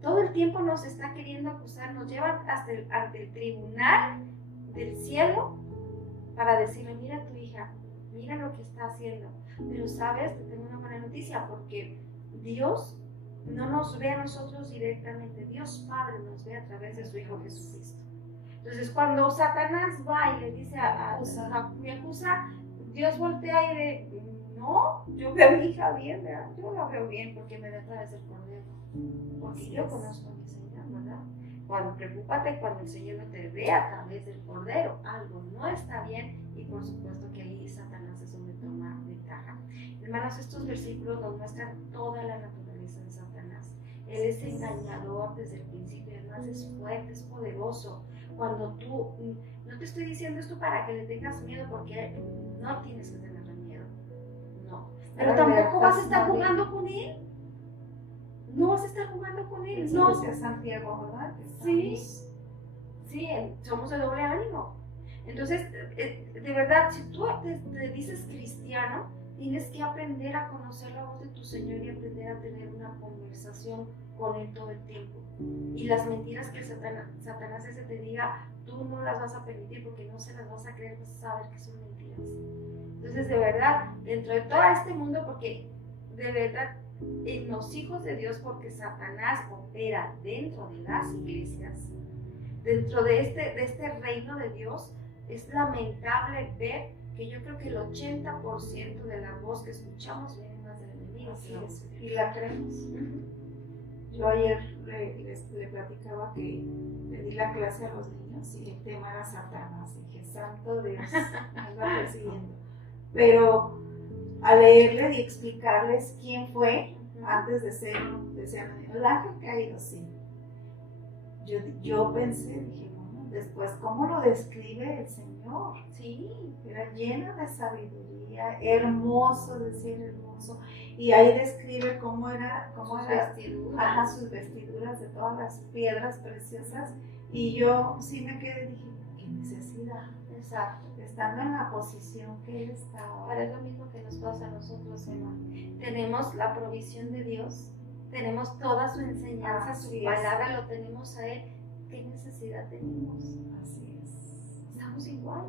Todo el tiempo nos está queriendo acusar, nos lleva ante el tribunal del cielo para decirle: mira tu hija, mira lo que está haciendo. Pero sabes, te tengo una buena noticia, porque Dios no nos ve a nosotros directamente, Dios Padre nos ve a través de su Hijo Jesucristo. Entonces cuando Satanás va y le dice me acusa, Dios voltea y ve: no, yo veo a mi hija bien, ¿verdad? Yo la veo bien porque me ve a través del Cordero, porque yo conozco a mi Señor, ¿verdad? Preocúpate cuando el Señor no te ve a través del Cordero, algo no está bien, y por supuesto que ahí Satanás es donde toma ventaja. Hermanos, estos versículos nos muestran toda la naturaleza de Satanás. Él es engañador desde el principio, además es fuerte, es poderoso. Cuando tú, no te estoy diciendo esto para que le tengas miedo, porque no tienes que tenerle miedo, no. Pero tampoco vas a estar jugando con él. No vas a estar jugando con él, Eso no. decía Santiago, ¿verdad? Sí, somos de doble ánimo. Entonces, de verdad, si tú te dices cristiano, tienes que aprender a conocer la voz de tu Señor y aprender a tener una conversación con Él todo el tiempo. Y las mentiras que Satanás ese te diga, tú no las vas a permitir, porque no se las vas a creer, vas a saber que son mentiras. Entonces, de verdad, dentro de todo este mundo, porque de verdad, en los hijos de Dios, porque Satanás opera dentro de las iglesias, dentro de este reino de Dios, es lamentable ver que yo creo que el 80% de la voz que escuchamos viene más del enemigo. Así es, y la creemos. Yo ayer le platicaba que le di la clase a los niños y el tema era Satanás. Dije: santo Dios, me va persiguiendo. Pero al leerle y explicarles quién fue, antes de ser, decían: el ángel caído, sí. Yo pensé, dije, bueno, después, ¿cómo lo describe el Señor? Sí, Era lleno de sabiduría, hermoso, decía hermoso. Y ahí describe cómo era sus vestiduras de todas las piedras preciosas. Y yo sí me quedé, dije: qué necesidad. exacto. Estando en la posición que él estaba. Pero es lo mismo que nos pasa a nosotros, Emma. Tenemos la provisión de Dios, tenemos toda su enseñanza, su palabra, lo tenemos a Él. ¿Qué necesidad tenemos? Así es. Estamos igual.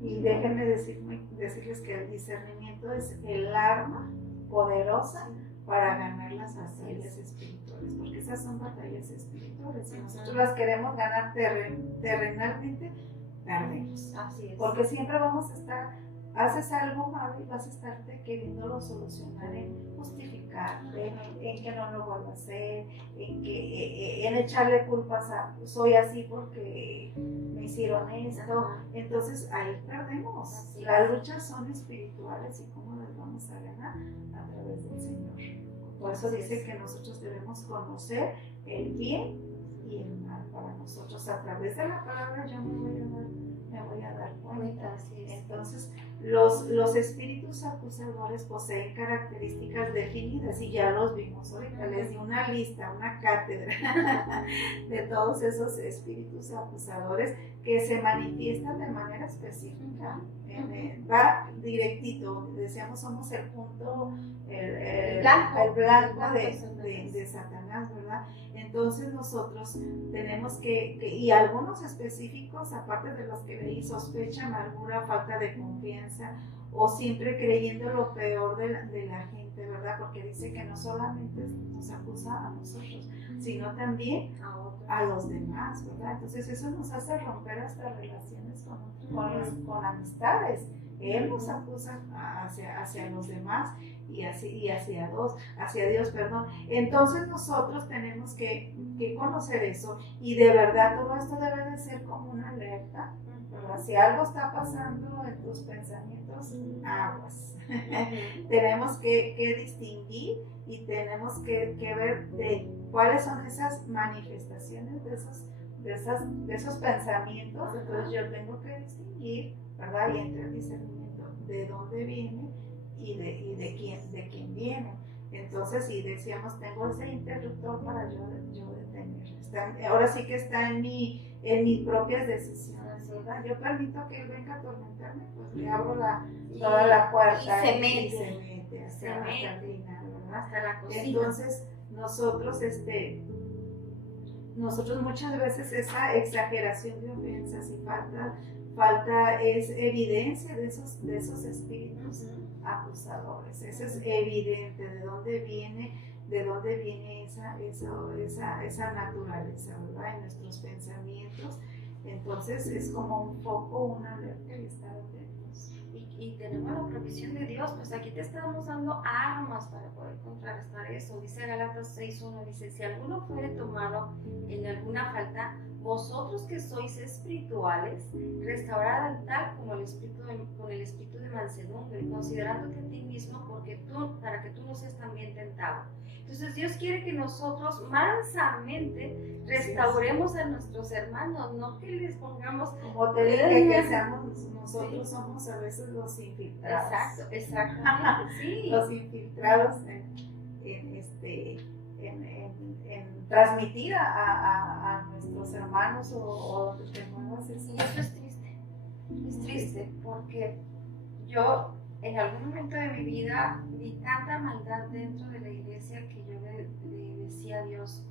Y déjenme decirles que el discernimiento es el arma poderosa para ganar las batallas espirituales, porque esas son batallas espirituales. Si nosotros las queremos ganar terrenalmente, perdemos. Así es. Porque siempre vamos a estar, haces algo malo y vas a estarte queriéndolo solucionar en justificarte, en que no lo vuelva a hacer, en echarle culpas a soy así porque me hicieron esto. Entonces ahí perdemos. Así Las luchas son espirituales, y cómo las vamos a ganar a través del Señor. Por eso dice que nosotros debemos conocer el bien y el mal para nosotros. A través de la palabra yo me voy a dar cuenta. Entonces, los espíritus acusadores poseen características definidas, y ya los vimos ahorita. Les di una lista, una cátedra de todos esos espíritus acusadores que se manifiestan de manera específica va directito, decíamos, somos el punto, El blanco de Satanás, ¿verdad? Entonces nosotros tenemos y algunos específicos, aparte de los que leí, sospecha, amargura, falta de confianza, o siempre creyendo lo peor de la gente, ¿verdad? Porque dice que no solamente nos acusa a nosotros, sino también a los demás, ¿verdad? Entonces eso nos hace romper hasta relaciones con amistades. Él nos acusa hacia los demás y hacia Dios, perdón. Entonces nosotros tenemos que conocer eso, y de verdad todo esto debe de ser como una alerta, ¿verdad? Si algo está pasando en tus pensamientos, aguas. Tenemos que distinguir, y tenemos que ver de cuáles son esas manifestaciones de esos pensamientos. Entonces yo tengo que distinguir, ¿verdad? Y entre el discernimiento de dónde viene y de quién viene. Entonces, si decíamos, tengo ese interruptor para yo detener. Ahora sí que está en mis propias decisiones, ¿verdad? Yo permito que él venga a atormentarme, pues le abro toda la puerta y se mete hasta el final, ¿verdad? Hasta la cocina. Entonces, nosotros muchas veces esa exageración de ofensas y falta es evidencia de esos espíritus acusadores. Eso es evidente de dónde viene esa naturaleza, ¿verdad? En nuestros pensamientos. Entonces es como un foco, una alerta y estar atentos. Y tenemos la provisión de Dios, pues aquí te estamos dando armas para poder contrarrestar eso. Dice Gálatas 6:1, dice, si alguno fuere tomado en alguna falta, vosotros que sois espirituales, restaurad al tal con el espíritu de mansedumbre, considerándote a ti mismo, para que tú no seas también tentado. Entonces Dios quiere que nosotros mansamente restauremos a nuestros hermanos, no que les pongamos... Como te dije, que nosotros somos a veces los infiltrados. Exactamente, sí. Los infiltrados en transmitir a nuestros hermanos o donde te muevas. Y eso es triste porque yo en algún momento de mi vida vi tanta maldad dentro de la iglesia que yo le decía a Dios,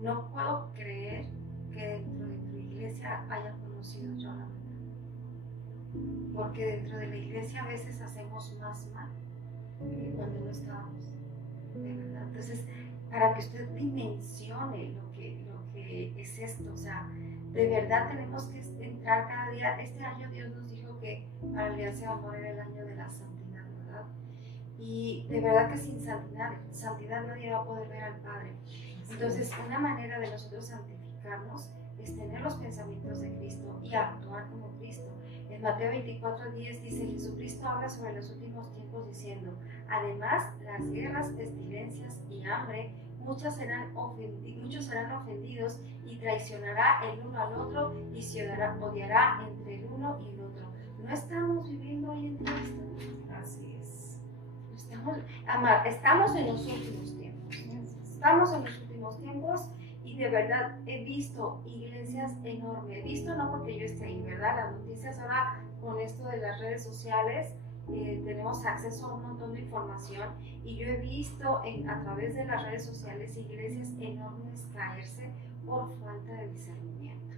no puedo creer que dentro de tu iglesia haya conocido yo la verdad. Porque dentro de la iglesia a veces hacemos más mal que cuando no estábamos, de verdad. Entonces, para que usted dimensione lo que es esto, o sea, de verdad tenemos que entrar cada día. Este año Dios nos dijo que para la Alianza de Amor era el año de la santidad, ¿verdad? Y de verdad que sin santidad nadie va a poder ver al Padre. Entonces, una manera de nosotros santificarnos es tener los pensamientos de Cristo y actuar como Cristo. En Mateo 24:10 dice, Jesucristo habla sobre los últimos tiempos diciendo, además las guerras, pestilencias y hambre, muchos serán ofendidos y traicionará el uno al otro y se odiará entre el uno y el otro. ¿No estamos viviendo hoy en día esto? Así es. Estamos en los últimos tiempos. Estamos en los últimos tiempos y de verdad he visto iglesias enormes. He visto no porque yo esté ahí, ¿verdad? Las noticias ahora con esto de las redes sociales tenemos acceso a un montón de información y yo he visto a través de las redes sociales iglesias enormes caerse por falta de discernimiento,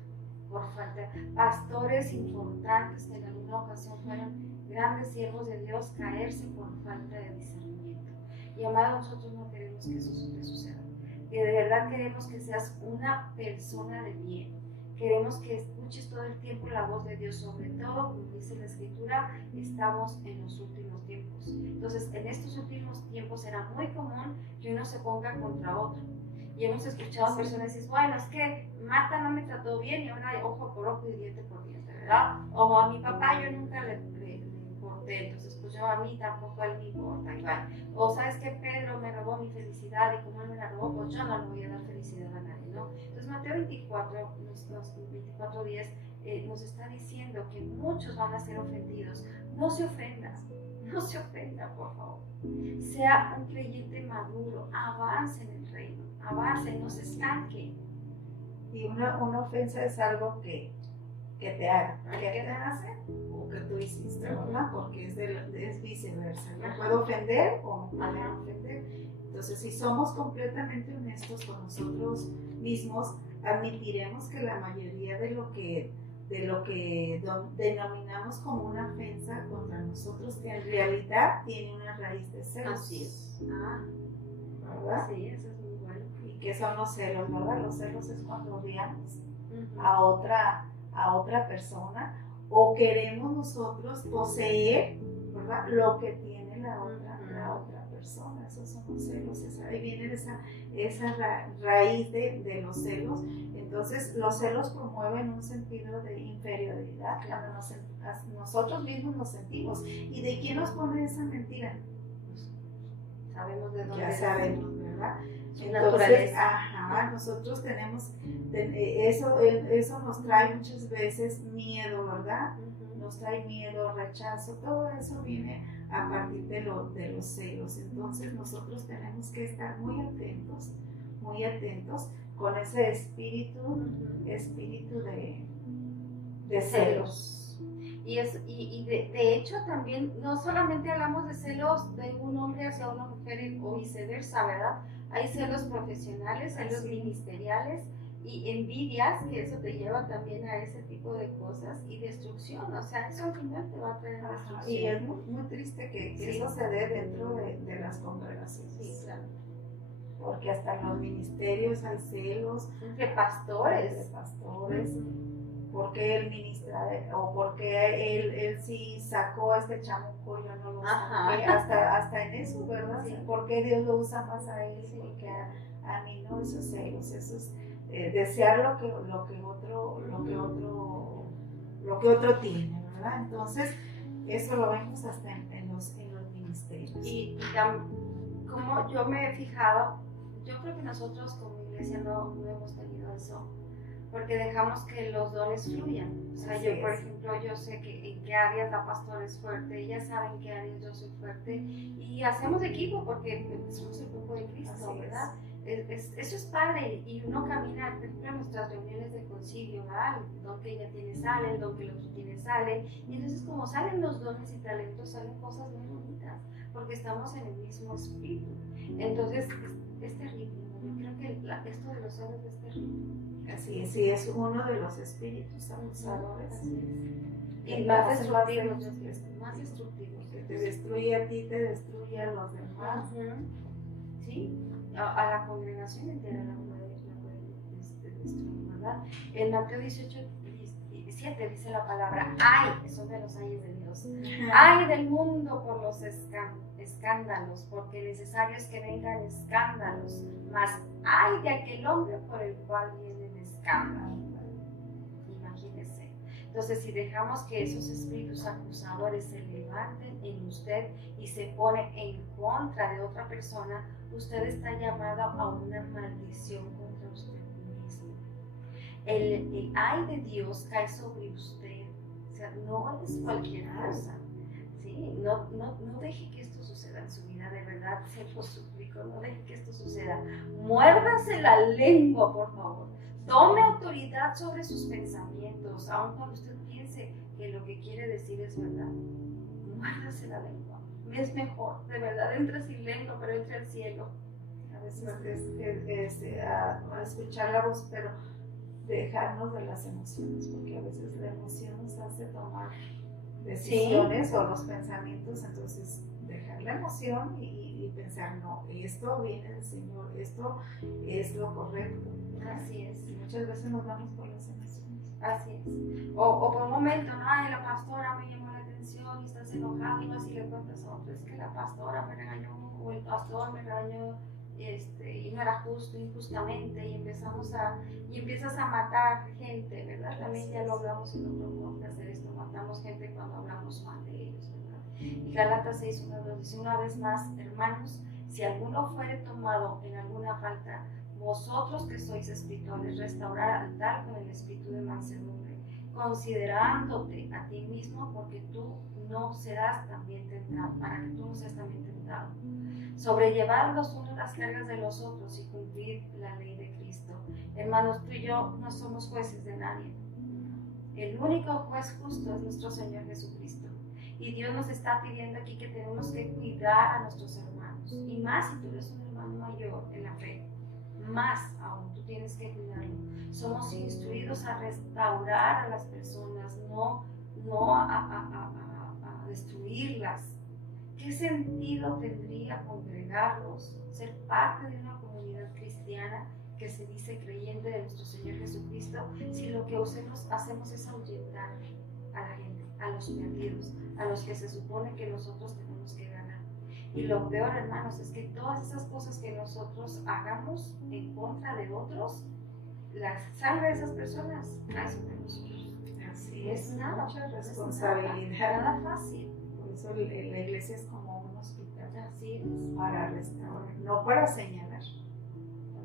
pastores importantes que en alguna ocasión fueron grandes siervos de Dios caerse por falta de discernimiento. Y amados, nosotros no queremos que eso te suceda, que de verdad queremos que seas una persona de bien. Queremos que escuches todo el tiempo la voz de Dios, sobre todo, como dice la Escritura, estamos en los últimos tiempos. Entonces, en estos últimos tiempos será muy común que uno se ponga contra otro. Y hemos escuchado personas decir, bueno, es que Marta no me trató bien y ahora ojo por ojo y diente por diente, ¿verdad? O a mi papá yo nunca le importé, entonces pues yo a mí tampoco a él me importa. Igual. O sabes que Pedro me robó mi felicidad y como él me la robó, pues yo no le voy a dar felicidad a nadie, ¿no? Entonces Mateo 24:10 nos está diciendo que muchos van a ser ofendidos. No se ofenda, por favor. Sea un creyente maduro, avance en el reino, avance, no se estanque. Y una ofensa es algo que que te hagan. ¿Qué te hacen? O que tú hiciste, ¿verdad? Porque es viceversa. Me puedo ofender o me pueden ofender. Entonces, si somos completamente honestos con nosotros mismos, admitiremos que la mayoría de lo que denominamos como una ofensa contra nosotros, en realidad tiene una raíz de celos. Así es. ¿Verdad? Sí, eso es muy bueno. ¿Y qué son los celos, verdad? Los celos es cuando odiamos Ujú. a otra persona o queremos nosotros poseer, ¿verdad? Lo que tiene la otra persona. Esos son los celos. Ahí viene esa raíz de los celos. Entonces, los celos promueven un sentido de inferioridad cuando nosotros mismos nos sentimos. ¿Y de quién nos pone esa mentira? Sabemos de dónde Ya sabemos, ¿verdad? Su Entonces, naturaleza. nosotros tenemos, eso nos trae muchas veces miedo, ¿verdad? Ujú. Nos trae miedo, rechazo, todo eso viene a partir de los celos. Entonces, nosotros tenemos que estar muy atentos con ese espíritu de celos. Y de hecho también, no solamente hablamos de celos de un hombre hacia una mujer o viceversa, ¿verdad? Hay celos profesionales, celos ministeriales y envidias, que eso te lleva también a ese tipo de cosas, y destrucción, o sea, eso al final te va a traer destrucción. Y es muy, muy triste que eso se dé dentro de las congregaciones. Sí, claro. Porque hasta en los ministerios hay celos. Entre pastores. Porque él ministra, o porque él sí sacó a este chamuco, yo no lo saqué. Hasta en eso, ¿verdad? Sí. ¿Por qué Dios lo usa más a él que a mí? No, esos celos, eso es desear lo que otro tiene, ¿verdad? Entonces, eso lo vemos hasta en los ministerios. Y como yo me he fijado, yo creo que nosotros como iglesia no hemos tenido eso, porque dejamos que los dones fluyan. O sea, Así yo, por es. ejemplo, yo sé que en qué áreas la pastora es fuerte, ellas saben en qué áreas yo soy fuerte, y hacemos equipo porque somos el cuerpo de Cristo, Así es. ¿verdad? Eso es padre, y uno camina, por ejemplo, en nuestras reuniones de concilio, ¿verdad? El don que ella tiene sale, el don que el otro tiene sale, y entonces como salen los dones y talentos, salen cosas muy bonitas, porque estamos en el mismo espíritu. Entonces, es terrible, ¿no? Yo creo que esto de los celos es terrible. Así es, sí, es uno de los espíritus abusadores. Así es. Que Y más hacen destructivos, daño, más destructivos. que te destruye a ti, te destruye a los demás. Sí, a la congregación entera la puede destruir, ¿verdad? En Mateo 18:7 dice la palabra, ay, son de los ayes de Dios. Ay del mundo por los escándalos, porque necesario es que vengan escándalos, mas ay de aquel hombre por el cual vienen escándalos. Imagínense. Entonces, si dejamos que esos espíritus acusadores se levanten en usted y se ponen en contra de otra persona, usted está llamado a una maldición contra usted mismo. El ay de Dios cae sobre usted. O sea, no es cualquier cosa. ¿Sí? No deje que esto suceda en su vida, de verdad, se lo suplico, no deje que esto suceda. Muérdase la lengua, por favor. Tome autoridad sobre sus pensamientos, aun cuando usted piense que lo que quiere decir es verdad. Muérdase la lengua. Es mejor, de verdad, entra sin lengua, pero entra al cielo. A veces a escuchar la voz, pero dejarnos de las emociones, porque a veces la emoción nos hace tomar decisiones o los pensamientos, entonces dejar la emoción y pensar, no, esto viene del Señor, esto es lo correcto. Así es. Y muchas veces nos vamos por las emociones. Así es. O por un momento, ¿no? Ay, la pastora me llamó la atención y estás enojado y vas y le cuentas a otro, es que la pastora me regañó o el pastor me regañó y no era justo, injustamente, y empiezas a matar gente, ¿verdad? También ya lo hablamos en otro podcast de esto, matamos gente cuando hablamos mal de ellos, ¿verdad? Y Gálatas 6:1 dice una vez más, hermanos, si alguno fuere tomado en alguna falta, vosotros que sois espirituales, restaurar al tal con el espíritu de mansedumbre, considerándote a ti mismo, porque tú no serás también tentado, para que tú no seas también tentado. Sobrellevar los unos las cargas de los otros y cumplir la ley de Cristo. Hermanos, tú y yo no somos jueces de nadie. El único juez justo es nuestro Señor Jesucristo. Y Dios nos está pidiendo aquí que tenemos que cuidar a nuestros hermanos. Y más si tú eres un hermano mayor en la fe. Más aún, tú tienes que cuidarlo. Somos instruidos a restaurar a las personas, no a destruirlas. ¿Qué sentido tendría congregarnos, ser parte de una comunidad cristiana que se dice creyente de nuestro Señor Jesucristo, si lo que hacemos es ahuyentar a la gente, a los perdidos, a los que se supone que nosotros tenemos que ganar? Y lo peor, hermanos, es que todas esas cosas que nosotros hagamos en contra de otros, la sangre de esas personas cae sobre nosotros. Así Es nada, mucha es responsabilidad. nada fácil. Por eso la iglesia es como un hospital Así es. para restaurar, no para señalar,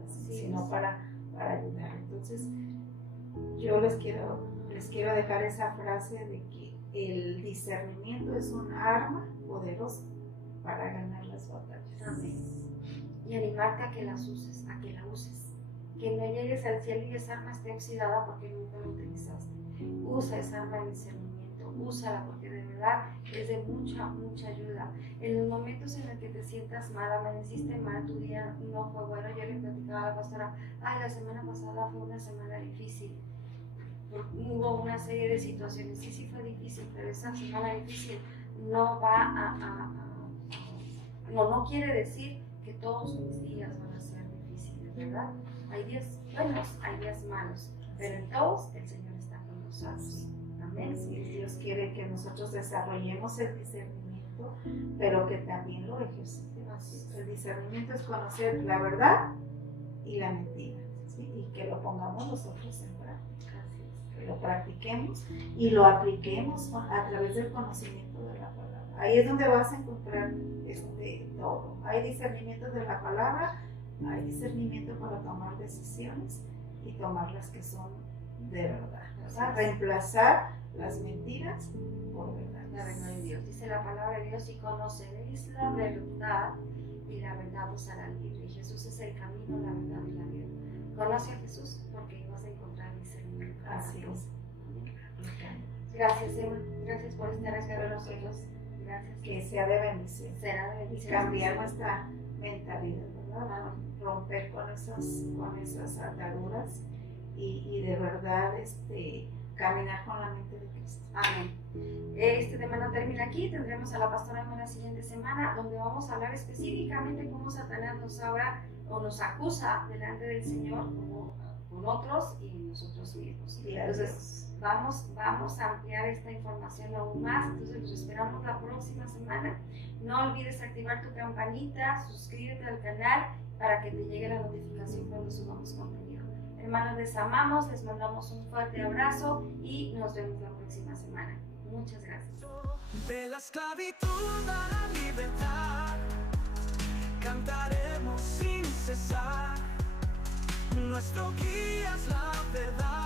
sino es. para ayudar. Entonces, yo les quiero dejar esa frase de que el discernimiento es un arma poderosa para ganar las batallas. Amén. Y animarte a que las uses, a que la uses. Que no llegues al cielo y esa arma esté oxidada porque nunca la utilizaste. Usa esa arma de discernimiento, úsala porque de verdad es de mucha ayuda. En los momentos en los que te sientas mal, amaneciste mal, tu día no fue bueno, yo le platicaba a la pastora, la semana pasada fue una semana difícil. Hubo una serie de situaciones, sí fue difícil, pero esa semana difícil no va no quiere decir que todos mis días van a ser difíciles, ¿verdad? Hay días buenos, hay días malos, pero en todos el Señor está con nosotros. Amén. Sí, Dios quiere que nosotros desarrollemos el discernimiento, pero que también lo ejercitemos. El discernimiento es conocer la verdad y la mentira, ¿sí? Y que lo pongamos nosotros en práctica, que lo practiquemos y lo apliquemos a través del conocimiento de la palabra. Ahí es donde vas a encontrar todo. Hay discernimiento de la palabra, hay discernimiento para tomar decisiones y tomar las que son de verdad. Reemplazar las mentiras por verdad. La verdad de Dios. Dice la palabra de Dios: y conoceréis la verdad y la verdad os hará libre. Y Jesús es el camino, la verdad y la vida. Conoce a Jesús porque ahí vas a encontrar discernimiento. Así es. Gracias, Emma. Gracias por estar aquí con nosotros. Gracias. Que sea de bendición. Será de bendición. Cambiar nuestra mentalidad, ¿verdad? Romper con esas ataduras y de verdad caminar con la mente de Cristo. Amén. Este tema no termina aquí. Tendremos a la pastora Emma la siguiente semana, donde vamos a hablar específicamente cómo Satanás nos habla o nos acusa delante del Señor como con otros y nosotros mismos. Entonces vamos a ampliar esta información aún más. Entonces los esperamos la próxima semana. No olvides activar tu campanita, suscríbete al canal para que te llegue la notificación cuando subamos contenido. Hermanos, les amamos, les mandamos un fuerte abrazo y nos vemos la próxima semana. Muchas gracias. De la esclavitud a la libertad, cantaremos sin cesar. Nuestro guía es la verdad.